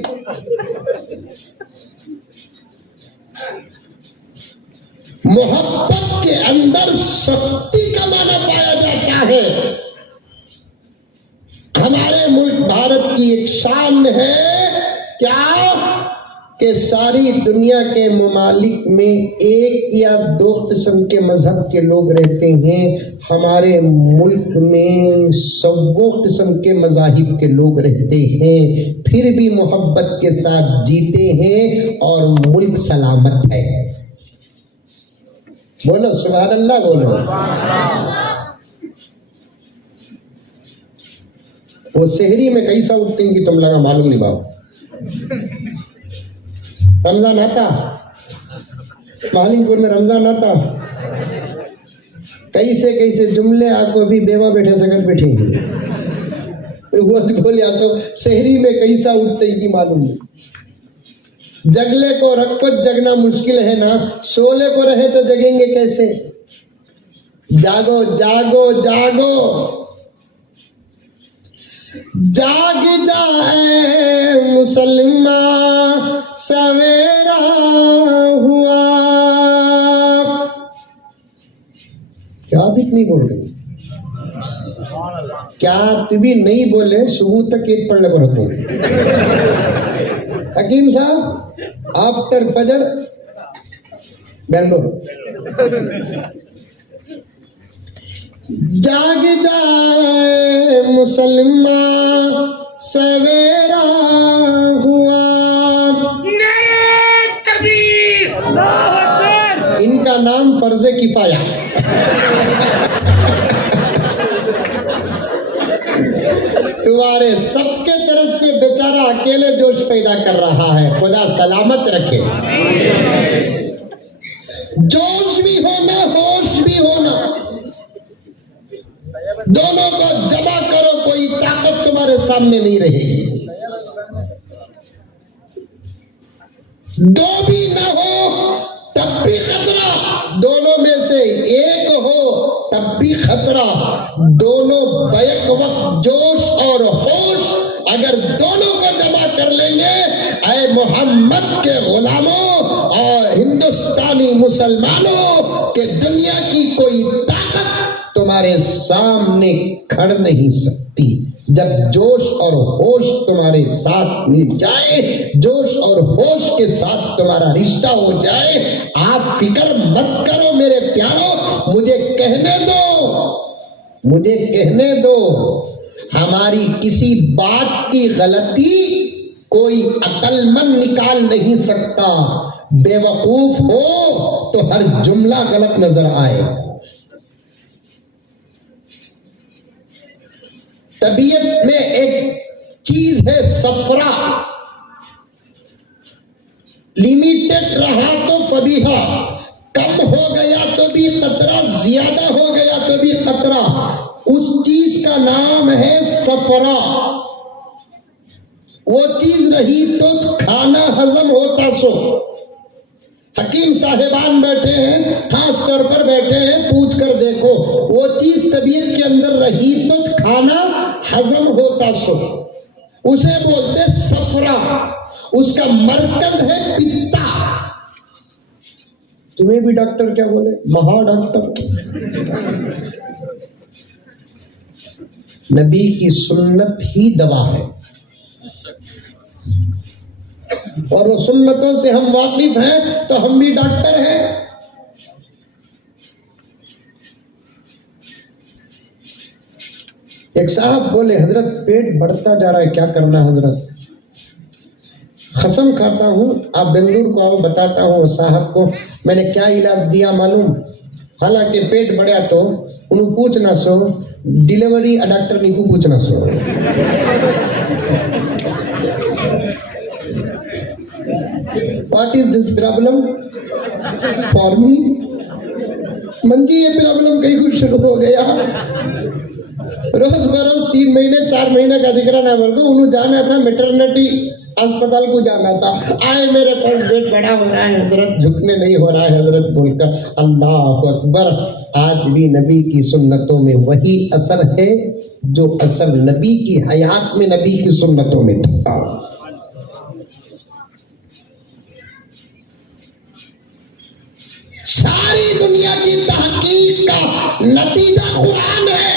मोहब्बत के अंदर शक्ति का माना पाया जाता है। हमारे मुल्क भारत की एक शान है क्या कि सारी दुनिया के ममालिक में एक या दो किस्म के मजहब के लोग रहते हैं। हमारे मुल्क में सौ किस्म के मजाहिब के लोग रहते हैं, फिर भी मोहब्बत के साथ जीते हैं और मुल्क सलामत है। बोलो सुभान अल्लाह, बोलो। वो शहरी में कैसा उठते हैं कि तुम लगा मालूम नहीं बाबू। रमजान आता, मालिकपुर में रमजान आता, कैसे कैसे जुमले आपको भी बेवा बैठे सकत बैठेंगे। वो बोले आसो शहरी में कैसा उठते कि मालूम नहीं। जगले को रखो जगना मुश्किल है ना, सोले को रहे तो जगेंगे कैसे? जागो जागो जागो, जाग जाए मुसलमान सवेरा हुआ। क्या भी नहीं बोल रही? क्या तू भी नहीं बोले? सुबह तक एक पढ़ने को रहते हकीम साहब आफ्टर फजर बेंगलोर। जाग जाए मुसलमान सवेरा हुआ। इनका नाम फर्जे किफाया। तुम्हारे सबके तरफ से बेचारा अकेले जोश पैदा कर रहा है। खुदा सलामत रखे। जोश भी होना, होश भी होना, दोनों को जमा करो, कोई ताकत तुम्हारे सामने नहीं रहेगी। दो भी ना हो तब भी खतरा, दोनों में से एक हो तब भी खतरा। दोनों बैक वक्त जोश और होश अगर दोनों को जमा कर लेंगे, ऐ मोहम्मद के गुलामों और हिंदुस्तानी मुसलमानों के दुनिया की कोई ताकत तुम्हारे सामने खड़ नहीं सकती। जब जोश और होश तुम्हारे साथ मिल जाए, जोश और होश के साथ तुम्हारा रिश्ता हो जाए, आप फिक्र मत करो मेरे प्यारों। मुझे कहने दो, मुझे कहने दो, हमारी किसी बात की गलती कोई अक्लमंद निकाल नहीं सकता। बेवकूफ हो तो हर जुमला गलत नजर आए। तबीयत में एक चीज है सफरा, लिमिटेड रहा तो फबीहा, कम हो गया तो भी खतरा, ज्यादा हो गया तो भी खतरा। उस चीज का नाम है सफरा। वो चीज रही तो खाना हजम होता सो। हकीम साहिबान बैठे हैं, खास तौर पर बैठे हैं, पूछ कर देखो, वो चीज तबीयत के अंदर रही तो खाना हजम होता सो। उसे बोलते सफरा, उसका मरकज है पित्ता। तुम्हें भी डॉक्टर क्या बोले? महा डॉक्टर। नबी की सुन्नत ही दवा है और वो सुन्नतों से हम वाकिफ हैं तो हम भी डॉक्टर हैं। एक साहब बोले, हजरत पेट बढ़ता जा रहा है, क्या करना हजरत? कसम खाता हूं, आप बेंगलुरु को आओ, बताता हूं साहब को मैंने क्या इलाज दिया मालूम। हालांकि पेट बढ़ा तो उन्हें पूछना सो, डिलीवरी डॉक्टर नहीं को पूछना सो। What is this problem for me? मंजी ये प्रॉब्लम कहीं कुछ शुरू हो गया। रोज बरोज 3 महीने 4 महीने का दिख रहा ना, बोल को उन्हें जाना था मैटरनिटी अस्पताल को जाना था। आए मेरे पास पेट बड़ा हो रहा है हजरत, झुकने नहीं हो रहा है हजरत, बोलकर अल्लाह अकबर। आज भी नबी की सुन्नतों में वही असर है जो असर नबी की हयात में नबी की सुन्नतों में था। सारी दुनिया की तहकीक का नतीजा कुरान है।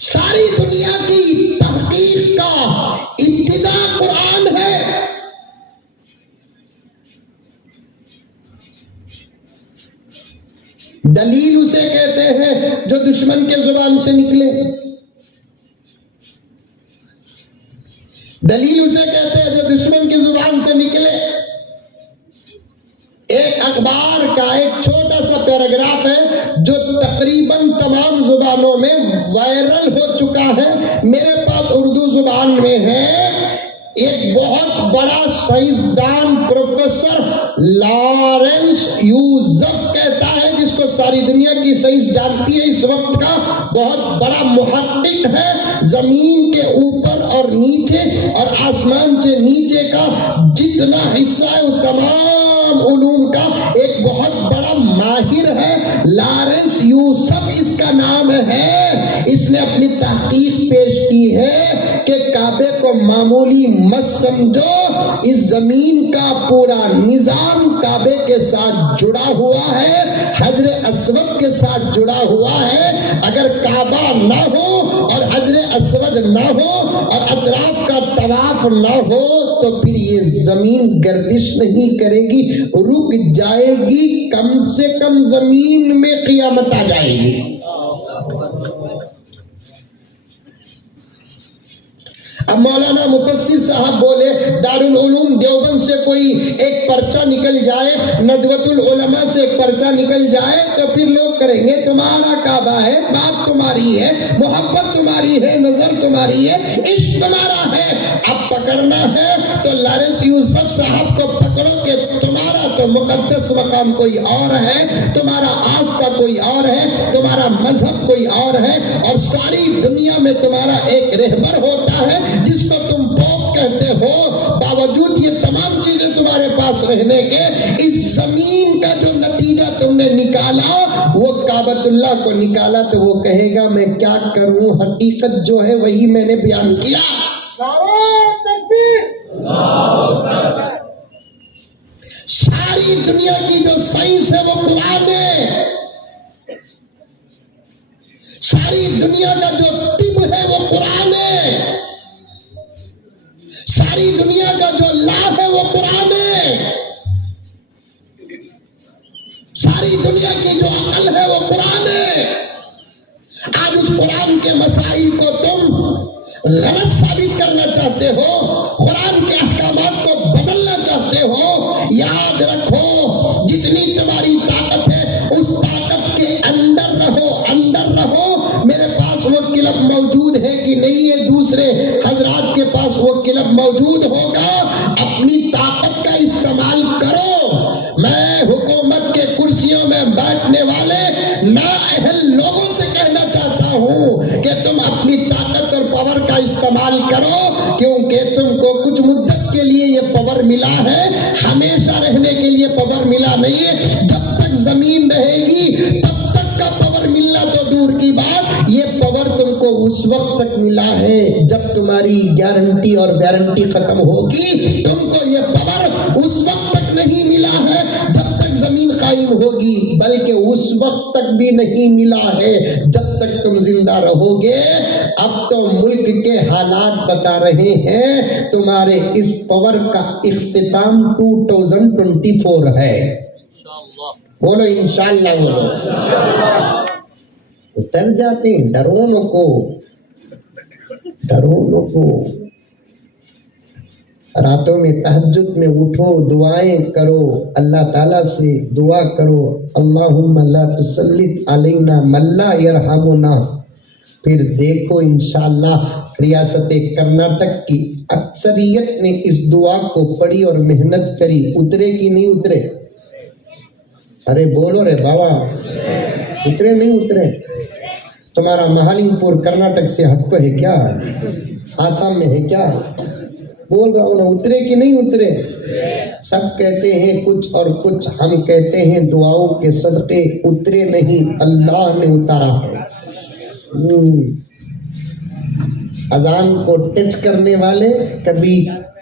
सारी दुनिया की तहकीक का इब्तिदा कुरान है। दलील उसे कहते हैं जो दुश्मन के जुबान से निकले। दलील उसे कहते हैं जो दुश्मन की जुबान से निकले। एक अखबार का एक छोटा सा पैराग्राफ है जो तकरीबन तमाम जुबानों में वायरल हो चुका है, मेरे पास उर्दू जुबान में है। एक बहुत बड़ा साइंसदान प्रोफेसर लॉरेंस यूसफ कहता है, जिसको सारी दुनिया की साइंस जानती है, इस वक्त का बहुत बड़ा मुहक्किक है। जमीन के ऊपर और नीचे और आसमान से नीचे का जितना हिस्सा है वो तमाम उलूम का एक बहुत बड़ा माहिर है। लॉरेंस यूसफ इसका नाम है। इसने अपनी तहकीक पेश की है कि काबे को मामूली मत समझो, इस जमीन का पूरा निजाम काबे के साथ जुड़ा हुआ है, हजरे अस्वद के साथ जुड़ा हुआ है। अगर काबा ना हो और हजरे अस्वद ना हो और अतराफ का तवाफ ना हो तो फिर ये जमीन गर्दिश नहीं करेगी, रुक जाएगी, कम से कम जमीन में क़ियामत आ जाएगी। अब मौलाना मुफस्सिर साहब बोले, दारुल उलूम देवबंद से कोई एक पर्चा निकल जाए, नदवतुल उलमा से एक पर्चा निकल जाए तो फिर लोग करेंगे तुम्हारा काबा है, बात तुम्हारी है, मोहब्बत तुम्हारी है, नजर तुम्हारी है, इश्क तुम्हारा है। अब पकड़ना है तो लॉरेंस यूसुफ साहब को पकड़ो कि तुम्हारा तो मुकद्दस मकाम कोई और है, तुम्हारा आस्था कोई और है, तुम्हारा मजहब कोई और है, और सारी दुनिया में तुम्हारा एक रहबर होता है जिसको तुम पोप कहते हो। बावजूद ये तमाम चीजें तुम्हारे पास रहने के, इस जमीन का जो नतीजा तुमने निकाला वो काबतुल्लाह को निकाला, तो वो कहेगा मैं क्या करूं, हकीकत जो है वही मैंने बयान किया। सारी दुनिया की जो साइंस है वो कुरान है। सारी दुनिया का जो तिब है वो कुरान है। सारी दुनिया का जो लाभ है वो कुरान है। सारी दुनिया की जो अकल है वो कुरान है। आज उस कुरान के मसाइल को तुम गलत साबित करना चाहते हो, कुरान के अहकामात को बदलना चाहते हो, याद रखो जितनी तुम्हारी ताकत है उस ताकत के अंदर रहो, अंदर रहो। मेरे पास वो किलब मौजूद है कि नहीं है, दूसरे हजरात के पास वो किलब मौजूद होगा। अपनी ताकत का इस्तेमाल करो। मैं हुकूमत के कुर्सियों में बैठने वाले नाअहल लोगों से कहना चाहता हूं कि तुम अपनी ताकत और पावर का लिए ये पावर मिला है, हमेशा रहने के लिए पावर मिला नहीं है। जब तक जमीन रहेगी तब तक का पावर मिलना तो दूर की बात, ये पावर तुमको उस वक्त तक मिला है जब तुम्हारी गारंटी और वारंटी खत्म होगी। तुमको ये पावर उस वक्त तक नहीं मिला है जब तक जमीन कायम होगी, बल्कि उस वक्त तक भी नहीं मिला है जब तक तुम जिंदा रहोगे। अब तो मुल्क के हालात बता रहे हैं तुम्हारे इस पावर का इख्तिताम 2024 है। बोलो इंशाअल्लाह। बोलो उतर जाते हैं डरोनों को, डरोनों को। रातों में तहज्जुद में उठो, दुआएं करो, अल्लाह ताला से दुआ करो, अल्लाहुम्मा ला तुसल्लित अलैना मल्ला यरहमुना। फिर देखो इंशाअल्लाह रियासत कर्नाटक की अक्सरियत ने इस दुआ को पढ़ी और मेहनत करी, उतरे कि नहीं उतरे? अरे बोलो रे बाबा, उतरे नहीं उतरे? तुम्हारा महालिंगपुर कर्नाटक से हटको है क्या? आसाम में है क्या? बोल रहा हूं ना, उतरे कि नहीं उतरे? सब कहते हैं कुछ और कुछ हम कहते हैं दुआओं के सदके उतरे नहीं, अल्लाह ने उतारा है। अजान को टच करने वाले कभी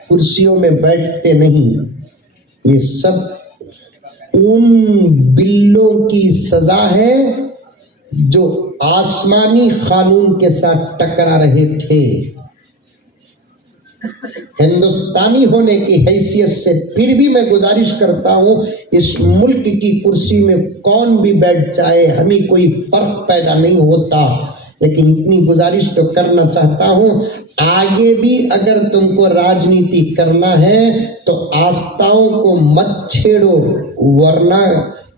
कुर्सियों में बैठते नहीं। ये सब उन बिल्लों की सजा है जो आसमानी कानून के साथ टकरा रहे थे। हिंदुस्तानी होने की हैसियत से फिर भी मैं गुजारिश करता हूं, इस मुल्क की कुर्सी में कौन भी बैठ जाए, हमें कोई फर्क पैदा नहीं होता। लेकिन इतनी गुजारिश तो करना चाहता हूं, आगे भी अगर तुमको राजनीति करना है तो आस्थाओं को मत छेड़ो, वरना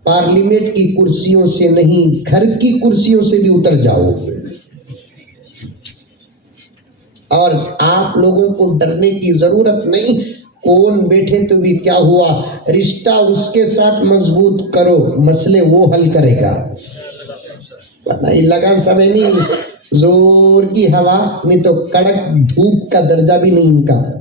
पार्लियामेंट की कुर्सियों से नहीं, घर की कुर्सियों से भी उतर जाओ। और आप लोगों को डरने की जरूरत नहीं, कौन बैठे तो भी क्या हुआ, रिश्ता उसके साथ मजबूत करो, मसले वो हल करेगा। नहीं लगा समय नहीं, जोर की हवा नहीं तो कड़क धूप का दर्जा भी नहीं इनका।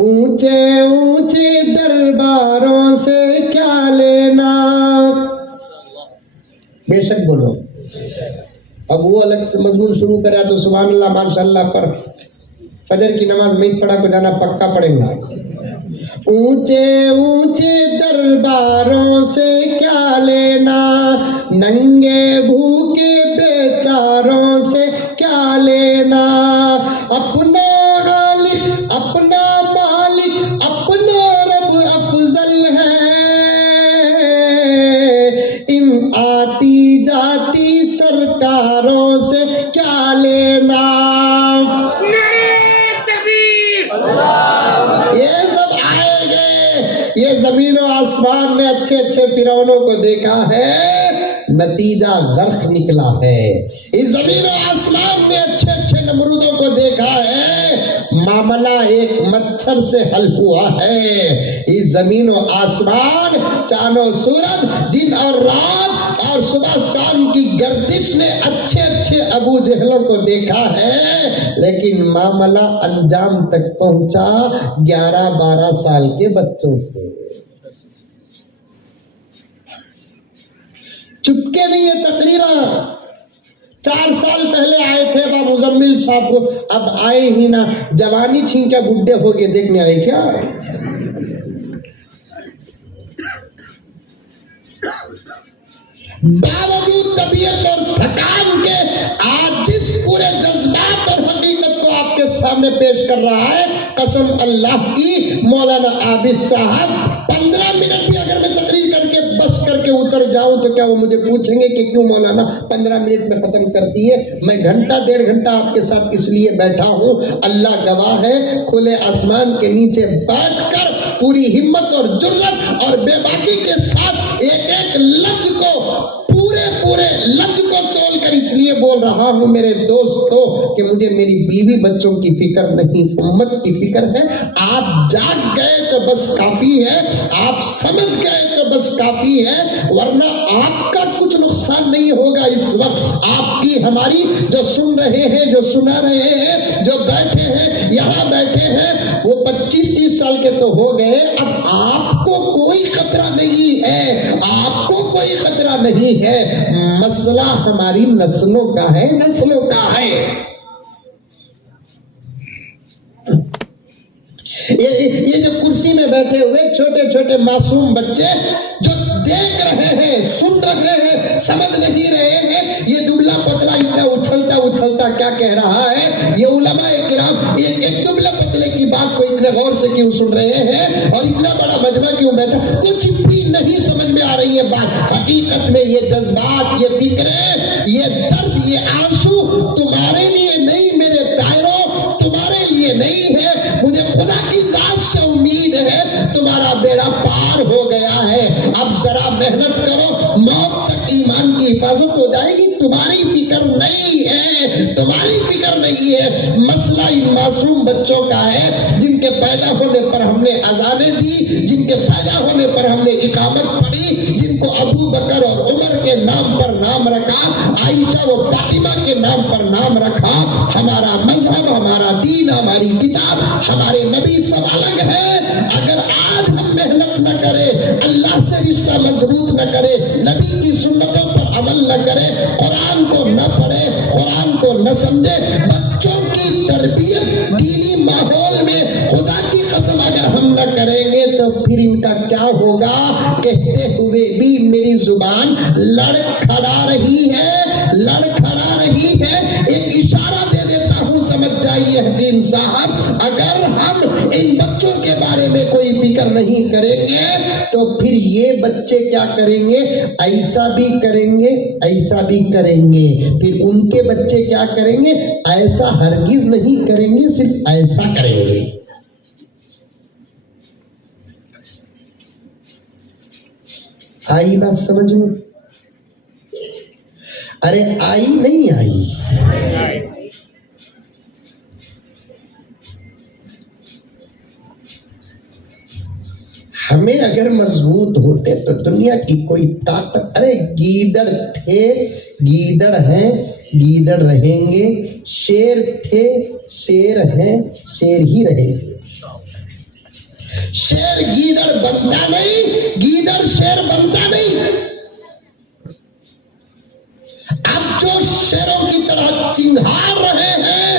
ऊंचे ऊंचे दरबारों से क्या लेना, बेशक बोलो। अब वो अलग से मजमून शुरू करा तो सुभान अल्लाह माशाअल्लाह, पर फजर की नमाज नहीं पढ़ा को जाना पक्का पड़ेगा। ऊंचे ऊंचे दरबारों से क्या लेना, नंगे भूखे बेचारों से क्या लेना, अपना खालिक अपना मालिक अपना रब अफजल है, इन आती जाती सरकारों से क्या लेना। ये जमीन और आसमान ने अच्छे अच्छे फिरौनों को देखा है, नतीजा गर्क निकला है। इस जमीन और आसमान ने अच्छे अच्छे नमरूदों को देखा है, मामला एक मच्छर से हल हुआ है। इस जमीन और आसमान, चांदो सूरज, दिन और रात और सुबह शाम की गर्दिश ने अच्छे अच्छे अबू जहलों को देखा है, लेकिन मामला अंजाम तक पहुंचा 11-12 साल के बच्चों से। चुपके नहीं है तकरीरा। 4 साल पहले आए थे बाबा मुजम्मिल साहब को, अब आए ही ना, जवानी छीन क्या बुढ़े हो गए देखने आए क्या? बावजूद तबीयत और थकान के आज जिस पूरे जज्बात और हकीकत को आपके सामने पेश कर रहा है, कसम अल्लाह की, मौलाना आबिद साहब 15 मिनट भी अगर मैं तकरीर करके बस करके उतर जाऊं तो क्या वो मुझे पूछेंगे कि क्यों मौलाना 15 मिनट में खत्म कर दिए? मैं घंटा 1.5 घंटा आपके साथ इसलिए बैठा हूं, अल्लाह गवाह है, खुले आसमान के नीचे बैठकर पूरी हिम्मत और जुर्रत और बेबाकी के साथ एक एक लफ्ज को, पूरे लफ्ज को तोल कर इसलिए बोल रहा हूं मेरे दोस्तों कि मुझे मेरी बीवी बच्चों की फिक्र नहीं, उम्मत की फिक्र है। आप जाग गए तो बस काफी है, आप समझ गए तो बस काफी है, वरना आपका कुछ नुकसान नहीं होगा। इस वक्त आपकी हमारी जो सुन रहे हैं, जो सुना रहे हैं, जो बैठे हैं, यहाँ बैठे हैं, वो 25-30 साल के तो हो गए। अब आपको कोई खतरा नहीं है, आपको कोई खतरा नहीं है। मसला हमारी नस्लों का है, नस्लों का है। ये जो कुर्सी में बैठे हुए छोटे छोटे मासूम बच्चे जो देख रहे हैं, सुन रहे हैं, समझ नहीं रहे हैं, ये दुबला पतला इतना उछलता उछलता क्या कह रहा है, ये उलमाए किराम एक दुबला पतले की बात को इतने गौर से क्यों सुन रहे हैं और इतना बड़ा मजमा क्यों बैठा, कुछ भी नहीं समझ में आ रही है बात। हकीकत में ये जज्बात, ये फिक्रें, ये दर्द, ये आंसू तुम्हारे लिए नहीं मेरे प्यारों, तुम्हारे लिए नहीं है। मुझे खुदा की जात से उम्मीद है तुम्हारा बेड़ा पार हो गया है। अब जरा मेहनत करो, मौत तक ईमान की हिफाजत हो जाएगी। तुम्हारी फिक्र नहीं है, तुम्हारी फिक्र नहीं है। मसला इन मासूम बच्चों का है जिनके पैदा होने पर हमने अजाने दी, जिनके पैदा होने पर हमने इकामत पढ़ी, जिनको अबू बकर और उमर के नाम पर नाम रखा, आयशा व फातिमा के नाम पर नाम रखा। हमारा मजहब, हमारा दीन, हमारी किताब, हमारे नबी सब अलग है। अगर आज हम मेहनत न करें, अल्लाह से रिश्ता मजबूत न करें, नबी की सुन्नतों पर अमल न करें, कुरान को न पढ़े, कुरान को न समझे, बच्चों की तरबियत दीनी माहौल में खुदा की कसम अगर हम न करेंगे तो फिर इनका क्या होगा। कहते हुए भी मेरी जुबान लड़खड़ा रही है, लड़खड़ा रही है। एक इशारा दे देता हूं, समझ जाइए हकीम साहब, अगर हम इन बच्चों के बारे में कोई फिक्र नहीं करेंगे तो फिर ये बच्चे क्या करेंगे, ऐसा भी करेंगे, ऐसा भी करेंगे। फिर उनके बच्चे क्या करेंगे, ऐसा हरगिज नहीं करेंगे, सिर्फ ऐसा करेंगे। आई बात समझ में? अरे आई नहीं आई? हमें अगर मजबूत होते तो दुनिया की कोई ताकत, अरे गीदड़ थे, गीदड़ हैं, गीदड़ रहेंगे, शेर थे, शेर हैं, शेर ही रहेंगे। शेर गीदड़ बनता नहीं, गीदड़ शेर बनता नहीं। अब जो शेरों की तरह चिंघाड़ रहे हैं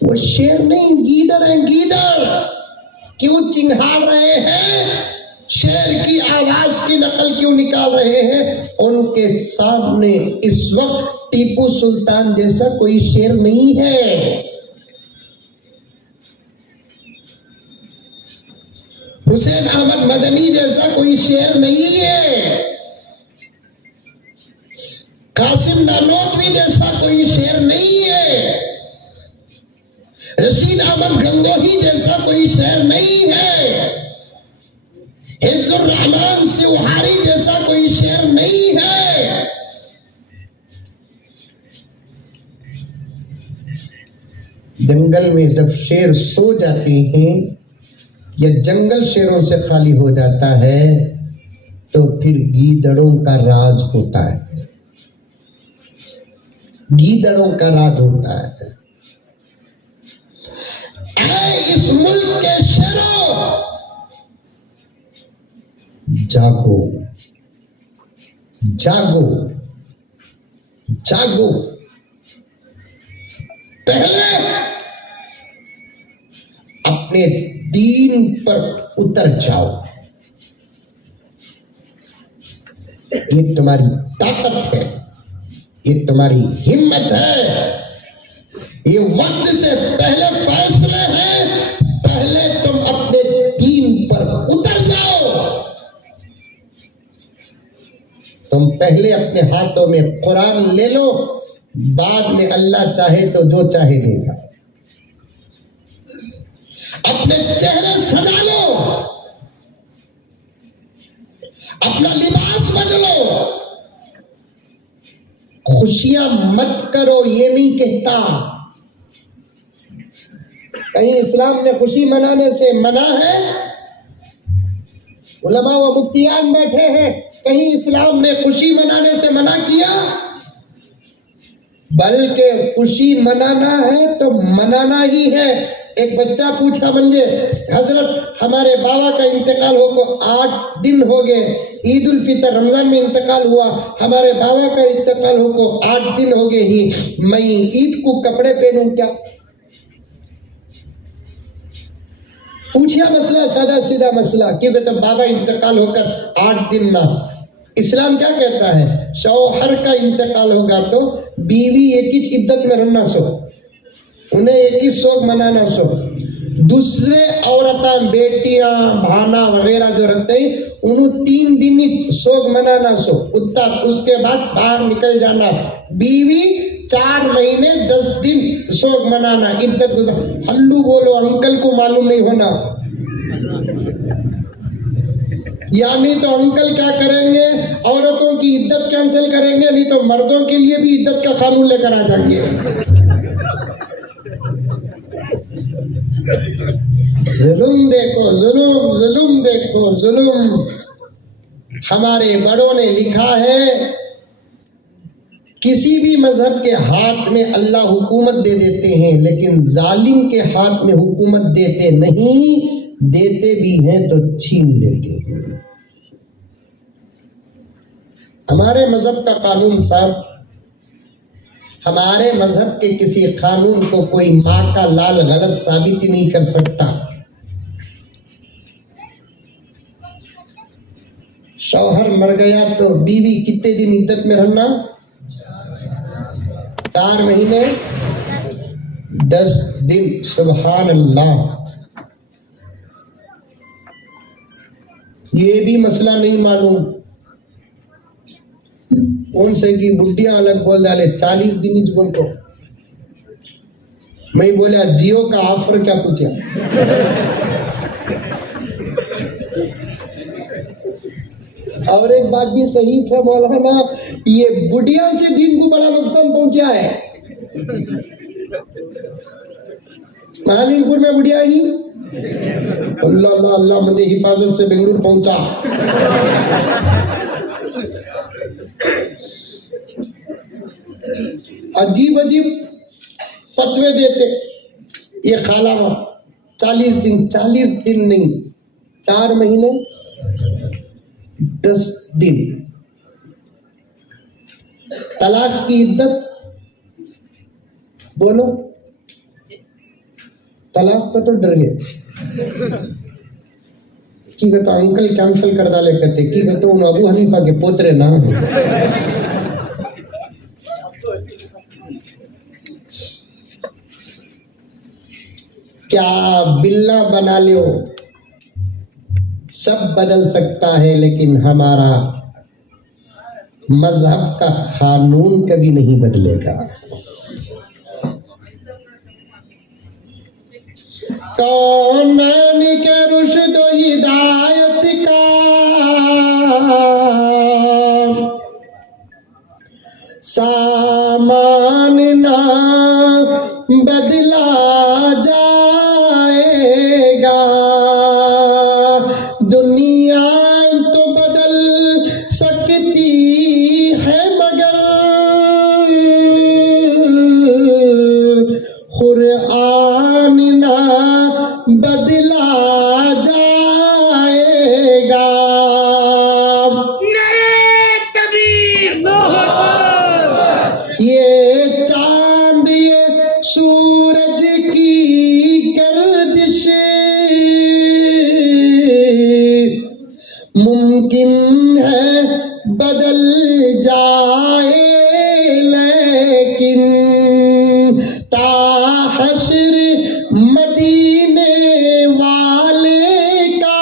वो शेर नहीं, गीदड़ है, गीदड़। क्यों चिंघाड़ रहे हैं? शेर की आवाज की नकल क्यों निकाल रहे हैं? उनके सामने इस वक्त टीपू सुल्तान जैसा कोई शेर नहीं है, हुसैन अहमद मदनी जैसा कोई शेर नहीं है, कासिम नानोतवी जैसा कोई शेर नहीं है, रशीद अहमद गंगोही जैसा कोई शेर नहीं है, हिफ्जुर रहमान सिवहारी जैसा कोई शेर नहीं है। जंगल में जब शेर सो जाते हैं या जंगल शेरों से खाली हो जाता है तो फिर गीदड़ों का राज होता है, गीदड़ों का राज होता है। इस मुल्क के शेरों, जागो, जागो, जागो। पहले अपने दीन पर उतर जाओ, ये तुम्हारी ताकत है, ये तुम्हारी हिम्मत है, ये वक्त से पहले फैसले हैं। पहले तुम अपने दीन पर उतर जाओ। तुम पहले अपने हाथों में कुरान ले लो, बाद में अल्लाह चाहे तो जो चाहे देगा। अपने चेहरे सजा लो, अपना लिबास बदलो, खुशियां मत करो ये नहीं कहता। कहीं इस्लाम में खुशी मनाने से मना है? उलमा व मुफ्तियान बैठे हैं, कहीं इस्लाम ने खुशी मनाने से मना किया? बल्कि खुशी मनाना है तो मनाना ही है। एक बच्चा पूछा मुझे, हजरत हमारे बाबा का इंतकाल हो को 8 दिन हो गए, ईद उल फितर रमजान में इंतकाल हुआ, हमारे बाबा का इंतकाल हो को 8 दिन हो गए ही, मैं ईद को कपड़े पहनूं क्या? पूछिया मसला, सादा सीधा मसला, क्योंकि जब बाबा इंतकाल होकर 8 दिन ना, इस्लाम क्या कहता है? शौहर का इंतकाल होगा तो बीवी एक ही इद्दत में रहना सो, उन्हें एक ही शोक मनाना सो। दूसरे औरतें, बेटियां, भाना वगैरह जो रहते हैं उन्हें 3 दिन ही शोक मनाना सो, उसके बाद बाहर निकल जाना। बीवी 4 महीने 10 दिन शोक मनाना, इद्दत गुजार। हल्लू बोलो, अंकल को मालूम नहीं होना। यानी तो अंकल क्या करेंगे? औरतों की इद्दत कैंसिल करेंगे, नहीं तो मर्दों के लिए भी इद्दत का कानून लेकर आ जाएंगे। जुल्म देखो, जुल्म देखो, जुल्म। हमारे बड़ों ने लिखा है, किसी भी मजहब के हाथ में अल्लाह हुकूमत दे देते हैं, लेकिन जालिम के हाथ में हुकूमत देते नहीं, देते भी हैं तो छीन लेते हैं। हमारे मजहब का कानून साहब, हमारे मजहब के किसी कानून को कोई माँ का लाल गलत साबित ही नहीं कर सकता। शौहर मर गया तो बीवी कितने दिन इद्दत में रहना? 4 महीने 10 दिन। सुभान अल्लाह। ये भी मसला नहीं मालूम कौन से की बुढ़िया अलग बोल डाले 40 दिन ही बोल को। मैं बोला जियो का ऑफर क्या पूछा? और एक बात भी सही था मौलाना, ये बुढ़िया से दिन को बड़ा नुकसान पहुंचा है। महालीपुर में बुढ़िया ही, अल्लाह अल्लाह अल्लाह मुझे हिफाजत से बेंगलुरु पहुंचा। अजीब अजीब फतवे देते। ये खाला 40 दिन नहीं, 4 महीने 10 दिन। तलाक की इद्दत बोलो, तलाक का तो डर गए कि तो अंकल कैंसिल कर डाले करते कि तो उन अबू हनीफा के पोतरे ना हो। क्या बिल्ला बना लो, सब बदल सकता है, लेकिन हमारा मजहब का कानून कभी नहीं बदलेगा। कौनैन के रुश्द व हिदायत का सामान ना बदला जाएगा। दुनिया तो बदल सकती है मगर कुरान ना बदला जाएगा। ये चांद ये सूरज की गर्दिश मुमकिन है बदल जाए, लेकिन ताहश्र मदीने वाले का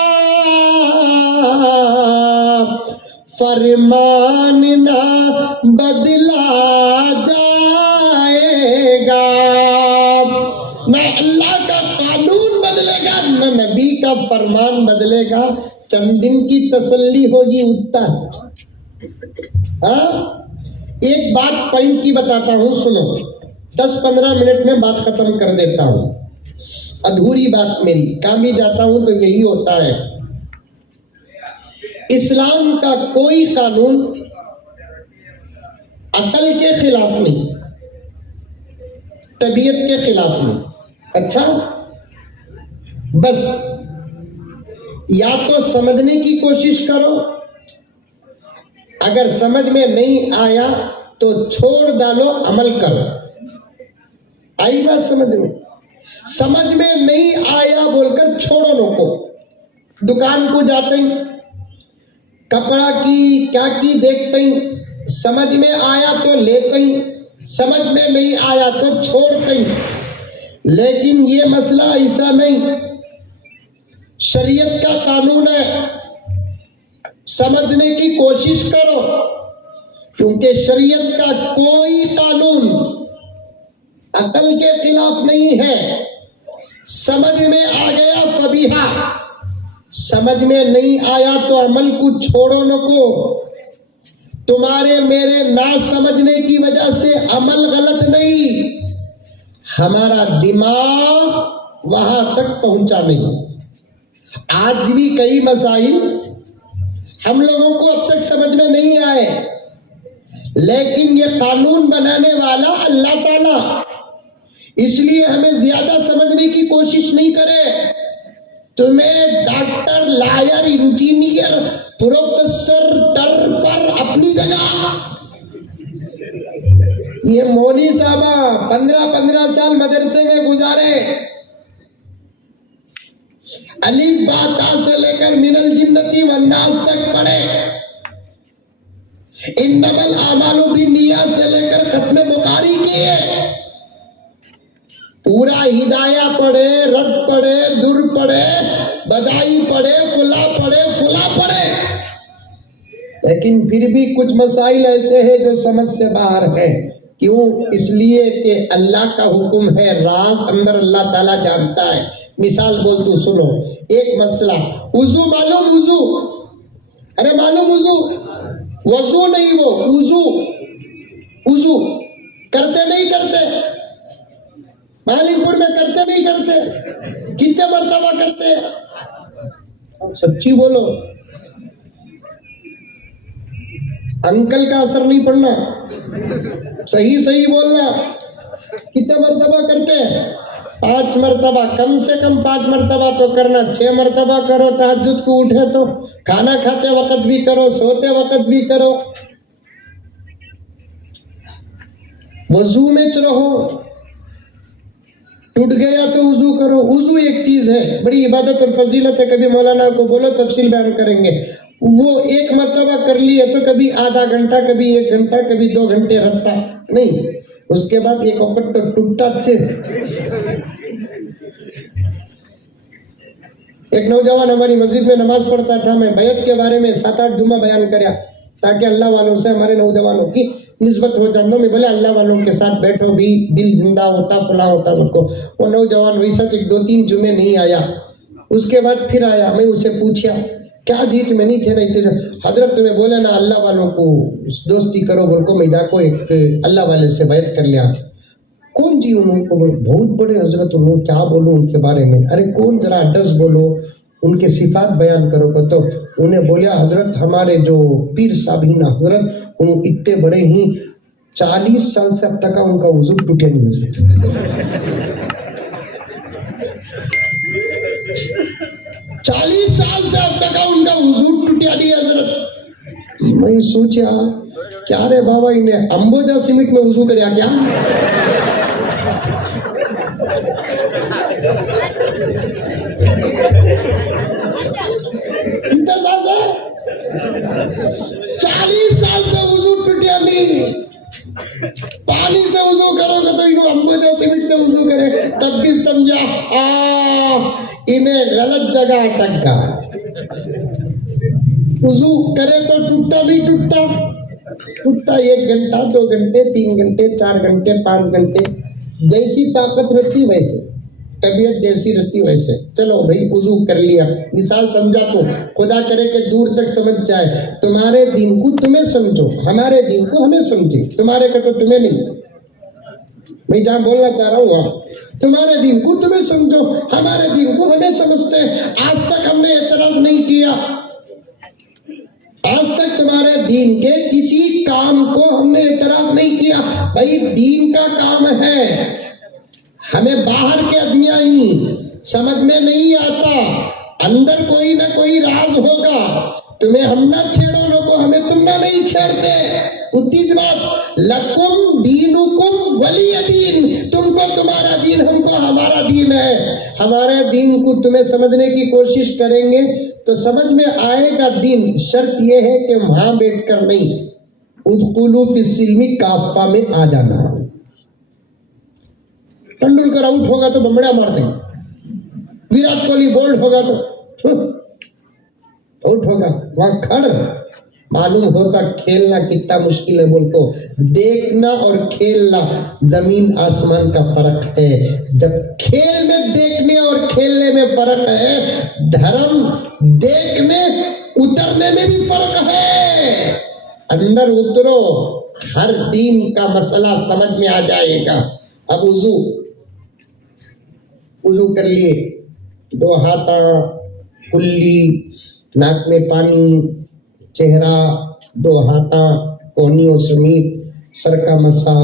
फरमान ना बदला जाएगा। ना अल्लाह का कानून बदलेगा, ना नबी का फरमान बदलेगा। चंद दिन की तसल्ली होगी उतना। हाँ, एक बात पॉइंट की बताता हूं, सुनो। 10-15 मिनट में बात खत्म कर देता हूं। अधूरी बात मेरी, काम ही जाता हूं तो यही होता है। इस्लाम का कोई कानून अकल के खिलाफ नहीं, तबीयत के खिलाफ नहीं। अच्छा, बस या तो समझने की कोशिश करो, अगर समझ में नहीं आया तो छोड़ डालो, अमल करो। आई बात समझ में? समझ में नहीं आया बोलकर छोड़ो नको। दुकान को जाते ही कपड़ा की क्या की देखते ही, समझ में आया तो लेते ही, समझ में नहीं आया तो छोड़ते ही। लेकिन ये मसला ऐसा नहीं, शरीयत का कानून है, समझने की कोशिश करो, क्योंकि शरीयत का कोई कानून अकल के खिलाफ नहीं है। समझ में आ गया फबीहा, समझ में नहीं आया तो अमल को छोड़ो नको। तुम्हारे मेरे ना समझने की वजह से अमल गलत नहीं, हमारा दिमाग वहां तक पहुंचा नहीं। आज भी कई मसाइल हम लोगों को अब तक समझ में नहीं आए, लेकिन ये कानून बनाने वाला अल्लाह ताला, इसलिए हमें ज्यादा समझने की कोशिश नहीं करे। तुम्हें डॉक्टर, लॉयर, इंजीनियर, प्रोफेसर टर पर अपनी जगह। ये मौली साहबा 15-15 साल मदरसे में गुजारे, अलिफ बा ता से लेकर मिनल जिन्नती वन्नास तक पढ़े, इन्नमल आमालु बिन्नियात से लेकर खत्म बुखारी किए, पूरा हिदाया पढ़े, रद पढ़े, दुर पढ़े, बदाई पढ़े, फुला पढ़े, लेकिन फिर भी कुछ मसाइल ऐसे हैं जो समझ से बाहर है। क्यों? इसलिए कि अल्लाह का हुक्म है, राज अंदर अल्लाह ताला जानता है। मिसाल बोल तू, सुनो एक मसला, वुजू मालूम? वुजू, अरे मालूम वुजू? वजू नहीं, वो वुजू। वुजू करते नहीं करते? मालिकपुर में करते नहीं करते? कितने मर्तबा करते? सच्ची बोलो, अंकल का असर नहीं पड़ना, सही बोलना। कितने मर्तबा करते हैं? 5 मर्तबा, कम से कम 5 मर्तबा तो करना। 6 मर्तबा करो, तहज्जुद को उठे तो, खाना खाते वक्त भी करो, सोते वक्त भी करो। वजू में रहो, टूट गया तो वजू करो। वजू एक चीज है, बड़ी इबादत और फजीलत है। कभी मौलाना को बोलो, तफसील बयान करेंगे। वो एक मर्तबा कर लिए तो कभी आधा घंटा, कभी 1 घंटा, कभी 2 घंटे रखता नहीं, उसके बाद एक वक्त तो टूटता। एक नौजवान हमारी मस्जिद में नमाज पढ़ता था, मैं बैत के बारे में 7-8 जुम्मा बयान कराया ताकि अल्लाह वालों से हमारे नौजवानों की निस्बत हो जाए। मैं बोले अल्लाह वालों के साथ बैठो भी, दिल जिंदा होता, फला होता उनको। वो नौजवान वैसा 1-2-3 जुम्मे नहीं आया, उसके बाद फिर आया। मैं उसे पूछा, क्या जी तुम्हें नहीं थे? नहीं थे हजरत, तुम्हें बोले ना अल्लाह वालों को दोस्ती करो, बोल को मैदा को एक अल्लाह वाले से बैत कर लिया। कौन जी? उनको बहुत बड़े हजरत, उन्होंने क्या बोलूं उनके बारे में? अरे कौन, जरा एड्रेस बोलो, उनके सिफात बयान करो। तो उन्हें बोलिया, हजरत हमारे जो पीर साहब ही ना हजरत, उन इतने बड़े ही 40 साल से अब तक उनका वजू टूटे नहीं हजरत। 40 साल से अब तक उनका वजू टूटिया नहीं हजरत। मैं सोचा क्या रे बाबा, इन्हें अंबोजा सीमेंट में वजू कर क्या? इतना ज्यादा 40 साल से वजू टूटिया नहीं। पानी से वजू करोगे तो इन्हों अंबोजा सीमेंट से वजू करे, तब भी समझा इन्हें गलत जगह अटक गया। वजू करे तो टूटता नहीं टूटता? टूटता 1 घंटा, 2 घंटे, 3 घंटे, 4 घंटे, 5 घंटे, जैसी ताकत रहती वैसे। तबीयत जैसी रहती वैसे। चलो भाई वुजू कर लिया, मिसाल समझा तो खुदा करे कि दूर तक समझ जाए। तुम्हारे दीन को तुम्हें समझो, हमारे दीन को हमें समझे, तुम्हारे का तो तुम्हें नहीं। मैं जहां बोलना चाह रहा हूँ वहां, तुम्हारे दीन को तुम्हें समझो, हमारे दीन को हमें समझते हैं। आज तक हमने एतराज नहीं किया, आज तक तुम्हारे दीन के किसी काम को हमने एतराज नहीं किया। भाई दीन का काम है, हमें बाहर के अज्ञानी समझ में नहीं आता, अंदर कोई ना कोई राज होगा। तुम्हें हम ना छेड़ो लोगो, हमें तुम ना नहीं छेड़ते। उतनी बात, लकुम दीनुकुम वलिय दीन, तुमको तुम्हारा दीन, हमको हमारा दीन है। हमारे दीन को तुम्हें समझने की कोशिश करेंगे तो समझ में आएगा दीन। शर्त यह है कि वहां बैठकर नहीं, उदकुलू फिस्सिल्मी काफा में आ जाना। तेंदुलकर आउट होगा तो बमड़ा मार देंगे, विराट कोहली बोल्ड होगा तो आउट होगा, वहां खड़। मालूम होता खेलना कितना मुश्किल है। बोलको देखना और खेलना जमीन आसमान का फर्क है। जब खेल में देखने और खेलने में फर्क है, धर्म देखने उतरने में भी फर्क है। अंदर उतरो, हर दीन का मसला समझ में आ जाएगा। अब वुजू कर लिए, दो हाथा, कुल्ली, नाक में पानी, चेहरा, दो हाथा कोहनियों समेत, सर का मसा,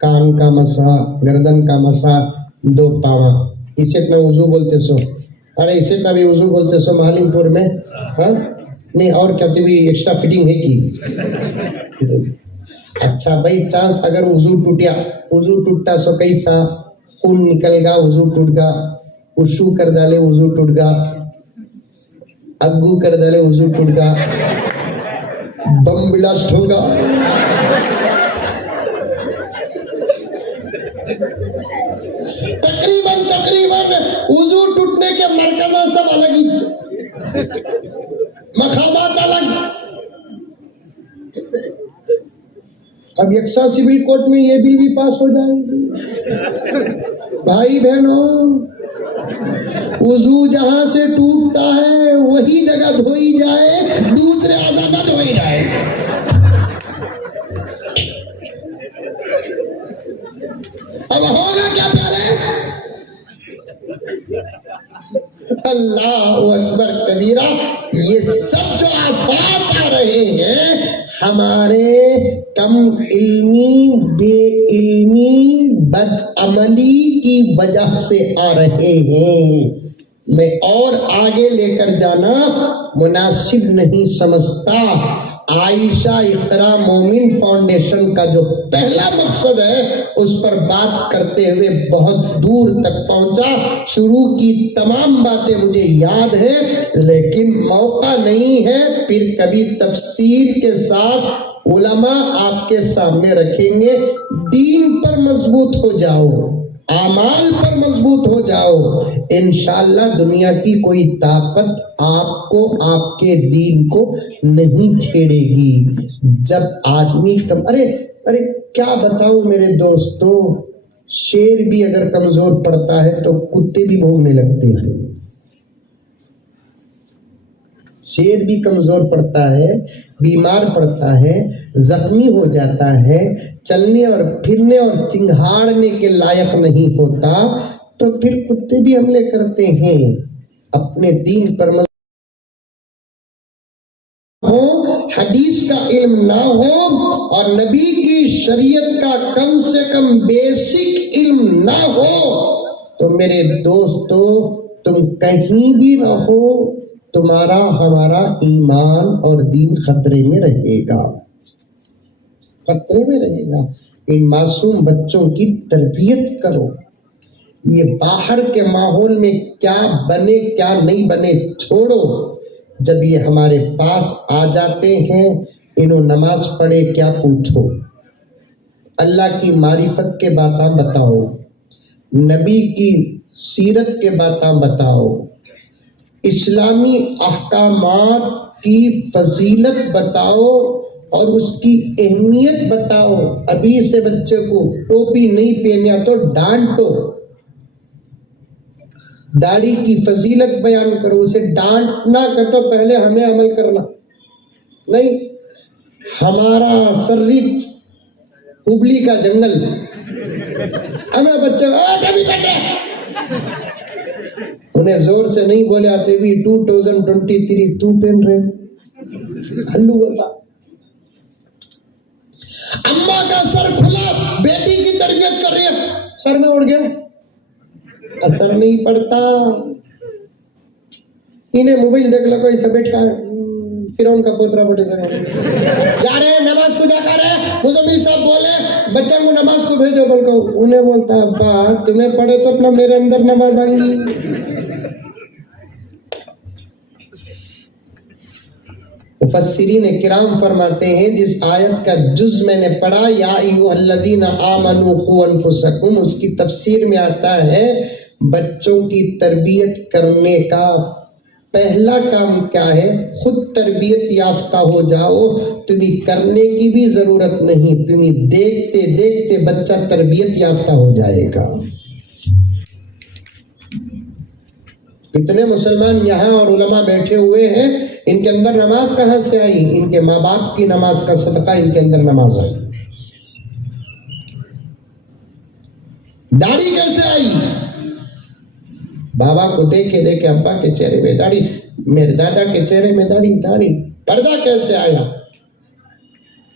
कान का मसा, गर्दन का मसा, दो पावा, इसे इतना वुजू बोलते सो। अरे इसे इतना भी वुजू बोलते सो महालिमपुर में, हाँ नहीं और क्या भी एक्स्ट्रा फिटिंग है की। अच्छा भाई चांस अगर वुजू टूटिया, वुजू टूटता सो कैसा, खून निकल गा, वुजू टूट गा, उशू कर डाले वुजू टूट गा, अग्गू कर डाले वुजू टूट गा, बम ब्लास्ट होगा। तकरीबन वुजू टूटने के मरकज़ सब अलग ही, मकामात अलग। अब यक्सा सिविल कोर्ट में ये बिल भी पास हो जाएगी। भाई बहनों, वुजू जहां से टूटता है वही जगह धोई जाए, दूसरे आज़ा न धोई जाए। अब होगा क्या प्यारे? अल्लाह अकबर कबीरा। ये सब जो आफात आ रहे हैं हमारे कम इल्मी, बेइल्मी, बदअमली की वजह से आ रहे हैं। मैं और आगे लेकर जाना मुनासिब नहीं समझता। आयशा इक़रा मोमिन फाउंडेशन का जो पहला मकसद है उस पर बात करते हुए बहुत दूर तक पहुंचा। शुरू की तमाम बातें मुझे याद है लेकिन मौका नहीं है। फिर कभी तफसीर के साथ उलमा आपके सामने रखेंगे। दीन पर मजबूत हो जाओ, आमाल पर मजबूत हो जाओ, इंशाअल्लाह दुनिया की कोई ताकत आपको, आपके दीन को नहीं छेड़ेगी। जब आदमी अरे क्या बताऊं मेरे दोस्तों, शेर भी अगर कमजोर पड़ता है तो कुत्ते भी भौंकने लगते हैं। शेर भी कमजोर पड़ता है, बीमार पड़ता है, जख्मी हो जाता है, चलने और फिरने और चिंघाड़ने के लायक नहीं होता, तो फिर कुत्ते भी हमले करते हैं। अपने दीन पर हो, हदीस का इल्म ना हो और नबी की शरीयत का कम से कम बेसिक इल्म ना हो तो मेरे दोस्तों तुम कहीं भी रहो, तुम्हारा हमारा ईमान और दीन खतरे में रहेगा, खतरे में रहेगा। इन मासूम बच्चों की तरबियत करो। ये बाहर के माहौल में क्या बने क्या नहीं बने छोड़ो। जब ये हमारे पास आ जाते हैं, इन्हों नमाज पढ़े क्या पूछो, अल्लाह की मारिफत के बातें बताओ, नबी की सीरत के बातें बताओ, इस्लामी अहकामात की फजीलत बताओ और उसकी अहमियत बताओ। अभी से बच्चे को टोपी नहीं पहने तो डांटो, दाढ़ी की फजीलत बयान करो, उसे डांटना का तो पहले हमें अमल करना नहीं। हमारा सर्रिच हुबली का जंगल, हमें बच्चों उन्हें जोर से नहीं बोले आते भी 2023 तू पहन रहे हल्लू होता। अम्मा का सर खुला, बेटी की तरबियत कर रही है, सर में उड़ गया, असर नहीं पड़ता। इन्हें मोबाइल देख लो, कोई सब बैठा फिर उनका पोतरा बोटे जा रहे नमाज को जाकर मुजम्मिल साहब बोले बच्चा को नमाज को भेजो, बोलकर उन्हें बोलता अब्बा तुम्हें पढ़े तो अपना मेरे अंदर नमाज आएंगी। मुफस्सिरीन किराम फरमाते हैं जिस आयत का जुज मैंने पढ़ा या अय्युहल्लज़ीना आमनू क़ू अनफुसकुम, उसकी तफसीर में आता है बच्चों की तरबियत करने का पहला काम क्या है, खुद तरबियत याफ्ता हो जाओ। तुम्हें करने की भी जरूरत नहीं, तुम्हें देखते देखते बच्चा तरबियत याफ्ता हो जाएगा। इतने मुसलमान यहाँ और उलमा बैठे हुए हैं, इनके अंदर नमाज कहाँ से आई? इनके माँ बाप की नमाज का सदका इनके अंदर नमाज आई। दाढ़ी कैसे आई? बाबा को देखे देखे अब्बा के चेहरे में दाढ़ी, मेरे दादा के चेहरे में दाढ़ी दाढ़ी। पर्दा कैसे आया?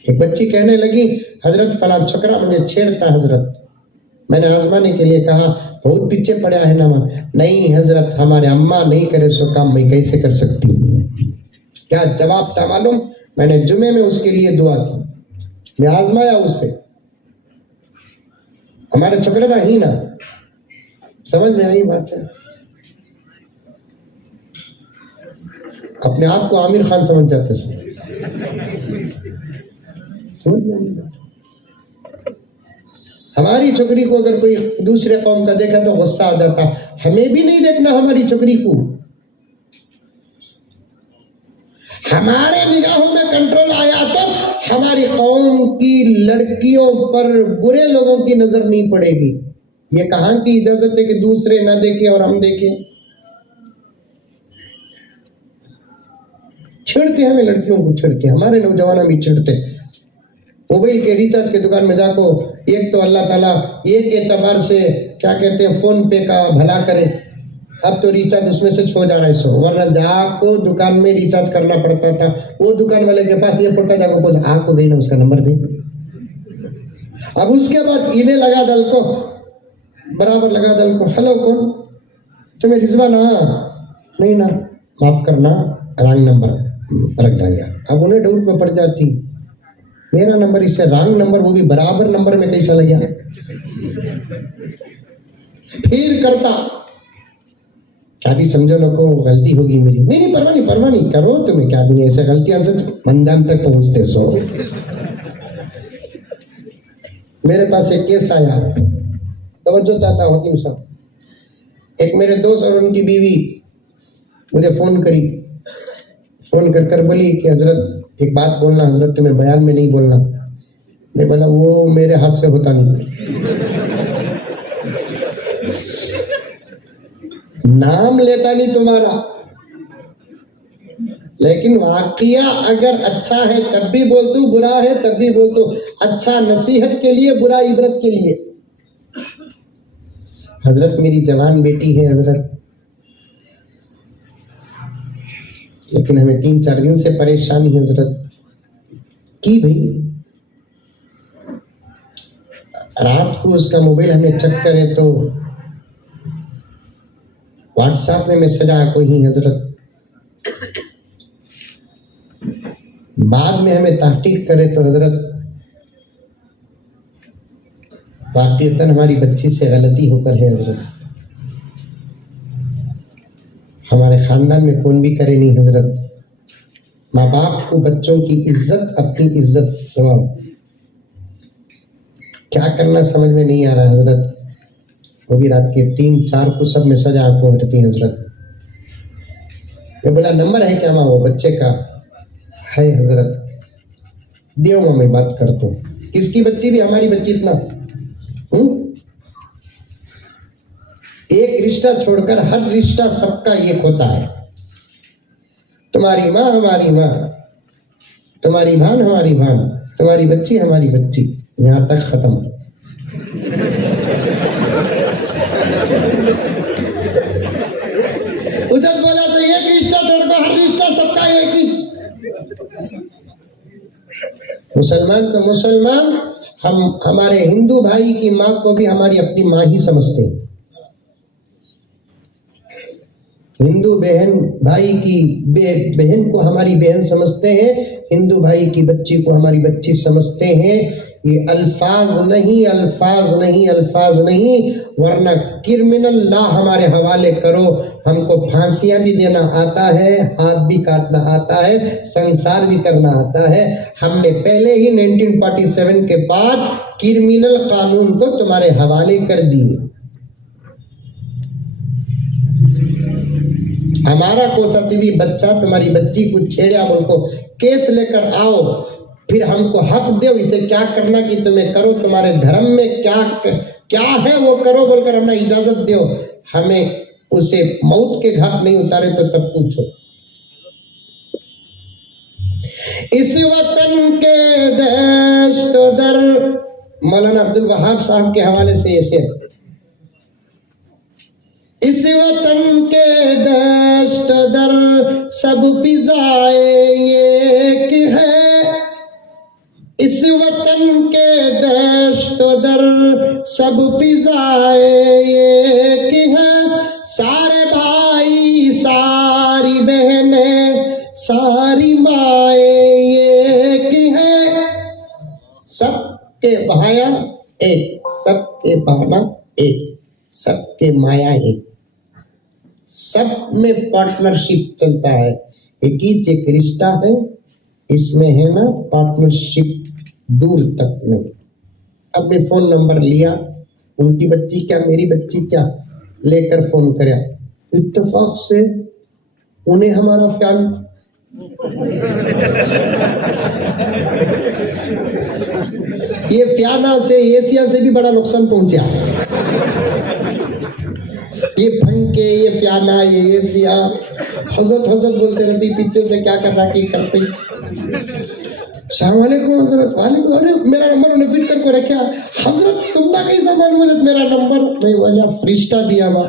एक बच्ची कहने लगी हजरत फला छोकरा मुझे छेड़ता हजरत। मैंने आजमाने के लिए कहा बहुत पीछे पड़ा है ना। नहीं हजरत हमारे अम्मा नहीं करे सो काम मैं कैसे कर सकती हूँ। क्या जवाब था मालूम? मैंने जुमे में उसके लिए दुआ की, मैं आजमाया उसे, हमारे छोकरे का ही ना। समझ में आई बात है? अपने आप को आमिर खान समझ जाते समझ में आई बात। हमारी छोकरी को अगर कोई दूसरे कौम का देखा तो गुस्सा आ जाता। हमें भी नहीं देखना हमारी छोकरी को। हमारे निगाहों में कंट्रोल आया तो हमारी कौम की लड़कियों पर बुरे लोगों की नजर नहीं पड़ेगी। ये कहां की इजाजत है कि दूसरे ना देखें और हम देखें? छेड़ते हमें लड़कियों को, छेड़ते हमारे नौजवान भी छेड़ते। मोबाइल के रिचार्ज के दुकान में जाको, एक तो अल्लाह ताला एक एतबार से क्या कहते हैं फोन पे का भला करे, अब तो रिचार्ज उसमें से छो जा रहा है सो, वरना जाको दुकान में रिचार्ज करना पड़ता था। वो दुकान वाले के पास ये पड़ता जाको बोल आपको गई ना उसका नंबर दे। अब उसके बाद इन्हें लगा दल को, बराबर लगा दल को, हेलो कौन? तुम्हें रिजवा ना? नहीं ना, माफ करना रंग नंबर रख डालिया। अब उन्हें डाउट में पड़ जाती मेरा नंबर इससे रंग नंबर, वो भी बराबर नंबर में कैसा लग गया। फिर करता क्या भी समझो ना को गलती होगी मेरी। नहीं नहीं परवाह नहीं करो, तुम्हें क्या भी नहीं, ऐसे गलतियां से मंदान तक पहुंचते सो। मेरे पास एक केस आया, तवज्जो चाहता हूँ हकीम साहब। एक मेरे दोस्त और उनकी बीवी मुझे फोन करी, फोन कर कर बोली कि हजरत एक बात बोलना, हजरत तुम्हें बयान में नहीं बोलना। मैं बोला वो मेरे हाथ से होता नहीं। नाम लेता नहीं तुम्हारा, लेकिन वाकया अगर अच्छा है तब भी बोल दू, बुरा है तब भी बोल दू। अच्छा नसीहत के लिए, बुरा इबरत के लिए। हजरत मेरी जवान बेटी है हजरत, लेकिन हमें 3-4 दिन से परेशानी है हजरत की भाई। रात को उसका मोबाइल हमें चेक करे तो व्हाट्सएप में मैसेज आया कोई ही हजरत। बाद में हमें तहकीक करे तो हजरत वाकईतन हमारी बच्ची से गलती होकर है हजरत। हमारे खानदान में कौन भी करे नहीं हजरत। माँ बाप को बच्चों की इज्जत, अपनी इज्जत सवाब क्या करना समझ में नहीं आ रहा हजरत। वो भी रात के 3-4 को सब मैसेज आपको करती है हजरत। मैं बोला नंबर है क्या माँ वो बच्चे का? है हजरत, दियो माँ मैं बात करता हूँ। किसकी बच्ची? भी हमारी बच्ची इतना एक रिश्ता छोड़कर हर रिश्ता सबका एक होता है। तुम्हारी माँ हमारी माँ, तुम्हारी भान हमारी भान, तुम्हारी बच्ची हमारी बच्ची, यहां तक खत्म। उधर बोला तो एक रिश्ता छोड़कर हर रिश्ता सबका एक ही। मुसलमान तो मुसलमान, हम हमारे हिंदू भाई की माँ को भी हमारी अपनी माँ ही समझते हैं। हिंदू बहन भाई की बहन को हमारी बहन समझते हैं, हिंदू भाई की बच्ची को हमारी बच्ची समझते हैं। ये अल्फाज नहीं, अल्फाज नहीं, अल्फाज नहीं, वरना क्रिमिनल लॉ हमारे हवाले करो। हमको फांसियां भी देना आता है, हाथ भी काटना आता है, संसार भी करना आता है। हमने पहले ही 1947 के बाद क्रिमिनल कानून को तुम्हारे हवाले कर दिए। हमारा कोसातीवी बच्चा तुम्हारी बच्ची को छेड़ा, बोलको केस लेकर आओ, फिर हमको हक दो, इसे क्या करना कि तुम्हें करो, तुम्हारे धर्म में क्या है वो करो बोलकर हमें इजाजत दो। हमें उसे मौत के घाट नहीं उतारे तो तब पूछो। इस वतन के देश तो दर, मौलाना अब्दुल वहाब साहब के हवाले से ये शेर। इस वतन के दश्त दर सब फिजाए एक है, इस वतन के दश्त दर सब फिजाए एक है, सारे भाई सारी बहनें सारी माए एक है, सबके भाया एक, सबके बहना एक, सबके माया एक, सब में पार्टनरशिप चलता है। एक ही एक रिश्ता है, इसमें है ना पार्टनरशिप दूर तक नहीं। अब मैं फोन नंबर लिया, उनकी बच्ची क्या मेरी बच्ची क्या, लेकर फोन कराया, इत्तेफाक से उन्हें हमारा ख्याल ये फ्याना से एशिया से भी बड़ा नुकसान पहुंचा। ये फंके, ये प्याना, ये एशिया, हजरत हजरत बोलते रहती, पीछे से क्या कर रहा की करते। सलामुअलैकुम हजरत, वालेकुम, अरे मेरा नंबर उन्हें फिट करके रखा। हजरत तुमने कैसा मालूम है मेरा नंबर? मैं बोला फरिश्ता दिया बा।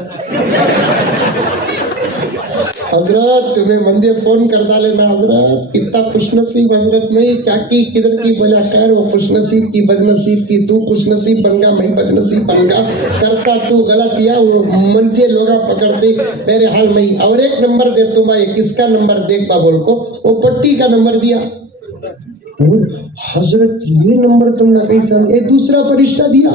हजरत तुम्हें मंदिर फोन कर डाले ना हजरत, कितना खुशनसीब हजरत, मैं क्या की किधर की बोला कर, वो खुशनसीब की बदनसीब की, तू खुशनसीब बन गया मैं बदनसीब बन गया, करता तू गलत या वो मंजे लोग पकड़ते मेरे हाल में। और एक नंबर दे तुम, किसका नंबर देख बा बोल को, वो पट्टी का नंबर दिया। हजरत ये नंबर तुमने कैसा, ये दूसरा फरिश्ता दिया।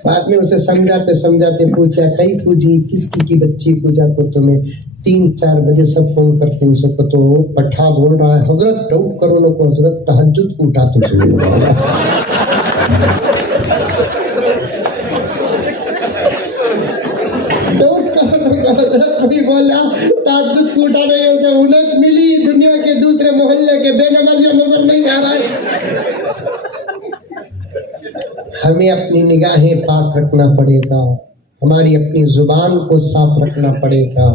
बाद में उसे समझाते समझाते पूछा, कई पूजी किसकी की बच्ची पूजा को तुम्हें 3-4 बजे सब फोन करते हैं, सो तो पठा बोल रहा है हजरत डाउट करो ना को, हजरत तहज्जुद को उठा तो सुन कभी बोला तहज्जुद को उठा नहीं होता, उन्हें मिली दुनिया के दूसरे मोहल्ले के बेनमाजियों नजर नहीं आ रहा है। हमें अपनी निगाहें पाक रखना पड़ेगा, हमारी अपनी जुबान को साफ रखना पड़ेगा,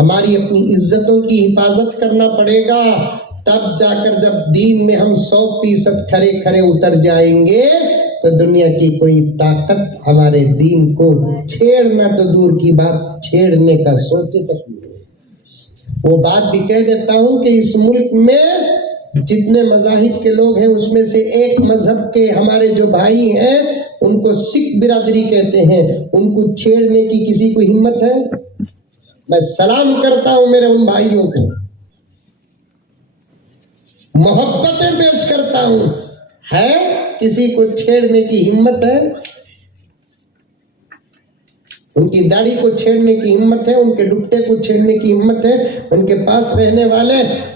हमारी अपनी इज्जतों की हिफाजत करना पड़ेगा। तब जाकर जब दीन में हम 100% खरे खरे उतर जाएंगे तो दुनिया की कोई ताकत हमारे दीन को छेड़ना तो दूर की बात, छेड़ने का सोचे तक नहीं। वो बात भी कह देता हूं कि इस मुल्क में जितने मज़ाहिब के लोग हैं उसमें से एक मजहब के हमारे जो भाई हैं उनको सिख बिरादरी कहते हैं, उनको छेड़ने की किसी को हिम्मत है? मैं सलाम करता हूं मेरे उन भाइयों को, मोहब्बतें पेश करता हूं, है किसी को छेड़ने की हिम्मत है? उनकी दाढ़ी को छेड़ने की हिम्मत है, उनके दुपट्टे को छेड़ने की हिम्मत है, उनके पास रहने वाले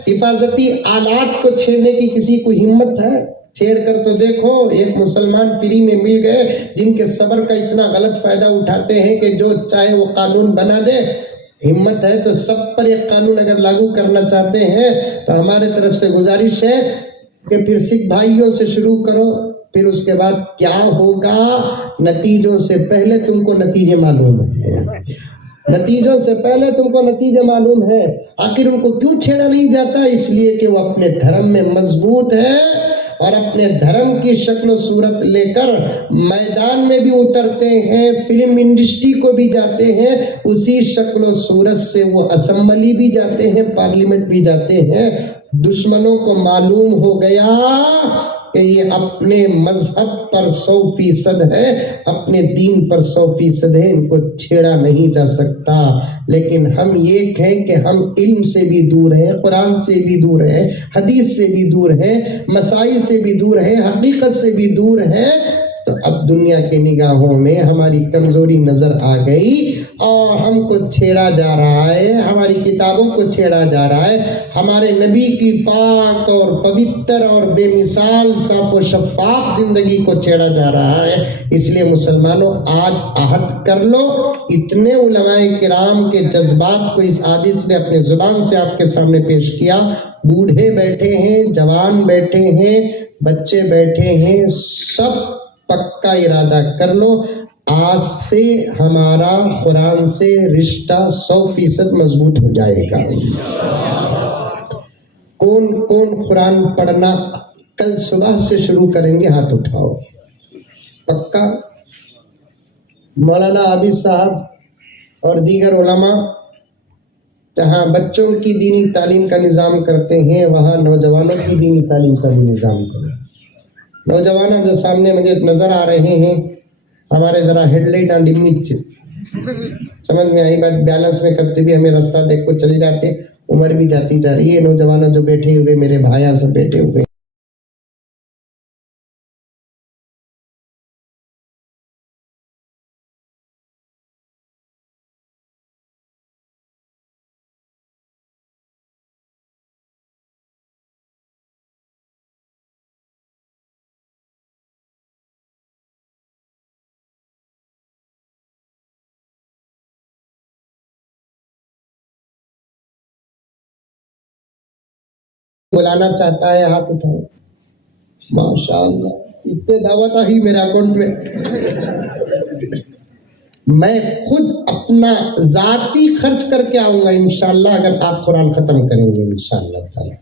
हिफाजती आलात को छेड़ने की किसी को हिम्मत है? छेड़ कर तो देखो, एक मुसलमान फ्री में मिल गए जिनके सब्र का इतना गलत फायदा उठाते हैं कि जो चाहे वो कानून बना दे। हिम्मत है तो सब पर एक कानून अगर लागू करना चाहते हैं तो हमारे तरफ से गुजारिश है, कि फिर सिख भाइयों से शुरू करो, फिर उसके बाद क्या होगा नतीजों से पहले तुमको नतीजे मालूम है, नतीजों से पहले तुमको नतीजे मालूम है। आखिर उनको क्यों छेड़ा नहीं जाता? इसलिए कि वो अपने धर्म में मजबूत है और अपने धर्म की शक्ल सूरत लेकर मैदान में भी उतरते हैं, फिल्म इंडस्ट्री को भी जाते हैं, उसी शक्ल सूरत से वो असेंबली भी जाते हैं, पार्लियामेंट भी जाते हैं। दुश्मनों को मालूम हो गया कि ये अपने मजहब पर 100% है, अपने दीन पर 100% है, इनको छेड़ा नहीं जा सकता। लेकिन हम ये कहें कि हम इल्म से भी दूर हैं, कुरान से भी दूर हैं, हदीस से भी दूर हैं, मसाइल से भी दूर हैं, हकीकत से भी दूर हैं, तो अब दुनिया के निगाहों में हमारी कमजोरी नजर आ गई और हमको छेड़ा जा रहा है, हमारी किताबों को छेड़ा जा रहा है, हमारे नबी की पाक और पवित्र और बेमिसाल साफ और शफाफ जिंदगी को छेड़ा जा रहा है। इसलिए मुसलमानों आज अहद कर लो, इतने उलमाए किराम के जज्बात को इस आदिस ने अपने जुबान से आपके सामने पेश किया। बूढ़े बैठे हैं, जवान बैठे हैं, बच्चे बैठे हैं, सब पक्का इरादा कर लो, आज से हमारा कुरान से रिश्ता 100% मजबूत हो जाएगा। कौन कौन कुरान पढ़ना कल सुबह से शुरू करेंगे? हाथ उठाओ। पक्का? मौलाना आबिद साहब और दीगर उलमा जहाँ बच्चों की दीनी तालीम का निज़ाम करते हैं, वहाँ नौजवानों की दीनी तालीम का भी निज़ाम करें। नौजवान जो सामने मुझे नजर आ रहे हैं, हमारे जरा हेडलाइट और डिम्मी समझ में आई बात, बैलेंस में कभी भी हमें रास्ता देख को चले जाते, उम्र भी जाती जा रही है। नौजवानों जो बैठे हुए मेरे भाइया सब बैठे हुए, बुलाना चाहता है हाथ उठाओ। माशाअल्लाह, इतने दावत आई मेरे अकाउंट में। मैं खुद अपना जाती खर्च करके आऊंगा इंशाअल्लाह, अगर आप कुरान खत्म करेंगे इंशाअल्लाह ताला।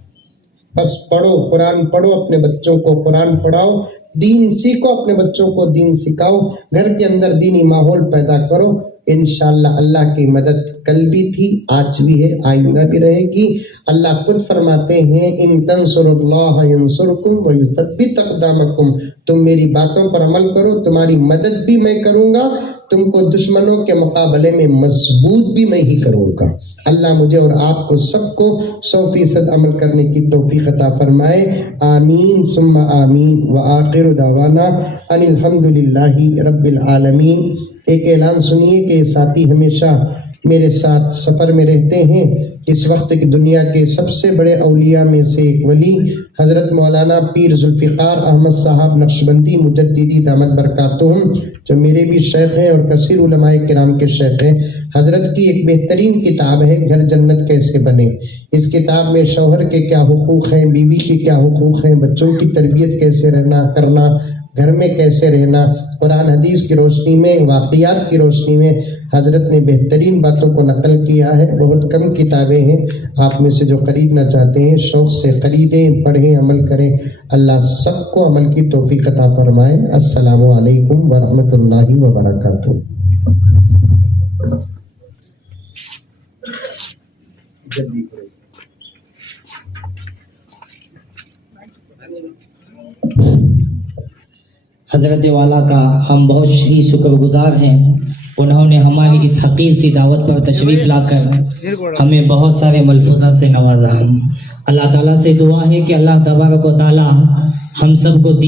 बस पढ़ो, कुरान पढ़ो, अपने बच्चों को कुरान पढ़ाओ, दीन सीखो, अपने बच्चों को दीन सिखाओ, घर के अंदर दीनी माहौल पैदा करो। इंशाअल्लाह अल्लाह की मदद कल भी थी, आज भी है, आइंदा भी रहेगी। अल्लाह खुद फरमाते हैं, इन तंसुरुल्लाह यंसुरकुम व युसब्बित अक़दामकुम, तुम मेरी बातों पर अमल करो, तुम्हारी मदद भी मैं करूंगा, तुमको दुश्मनों के मुकाबले में मजबूत भी मैं ही करूंगा। अल्लाह मुझे और आपको सबको 100% अमल करने की तौफीक अता फरमाए। आमीन सुम्मा आमीन व आखिर दावाना अनिल हम्दुलिल्लाहि रब्बिल आलमीन। एक ऐलान सुनिए कि साथी हमेशा मेरे साथ सफ़र में रहते हैं। इस वक्त की दुनिया के सबसे बड़े औलिया में से एक वली हज़रत मौलाना पीर जुल्फ़िकार अहमद साहब नक्शबंदी मुजद्दिदी दामत बरकातुहुम, जो मेरे भी शेख हैं और कसीर उलमाए किराम के शेख हैं। हज़रत की एक बेहतरीन किताब है, घर जन्नत कैसे बने। इस किताब में शौहर के क्या हुकूक हैं, बीवी के क्या हुकूक हैं, बच्चों की तरबियत कैसे रहना करना, घर में कैसे रहना, कुरान हदीस की रोशनी में, वाक़ियात की रोशनी में हजरत ने बेहतरीन बातों को नकल किया है। बहुत कम किताबें हैं, आप में से जो खरीदना चाहते हैं शौक़ से खरीदें, पढ़ें, अमल करें। अल्लाह सबको अमल की तौफीक अता फरमाए। अस्सलामु अलैकुम व रहमतुल्लाहि व बरकातुहू। हज़रत वाला का हम बहुत ही शुक्रगुजार हैं। उन्होंने हमारी इस हकीर सी दावत पर तशरीफ़ लाकर हमें बहुत सारे मलफूज़ा से नवाजा। अल्लाह ताला से दुआ है कि अल्लाह तबारक व तआला हम सबको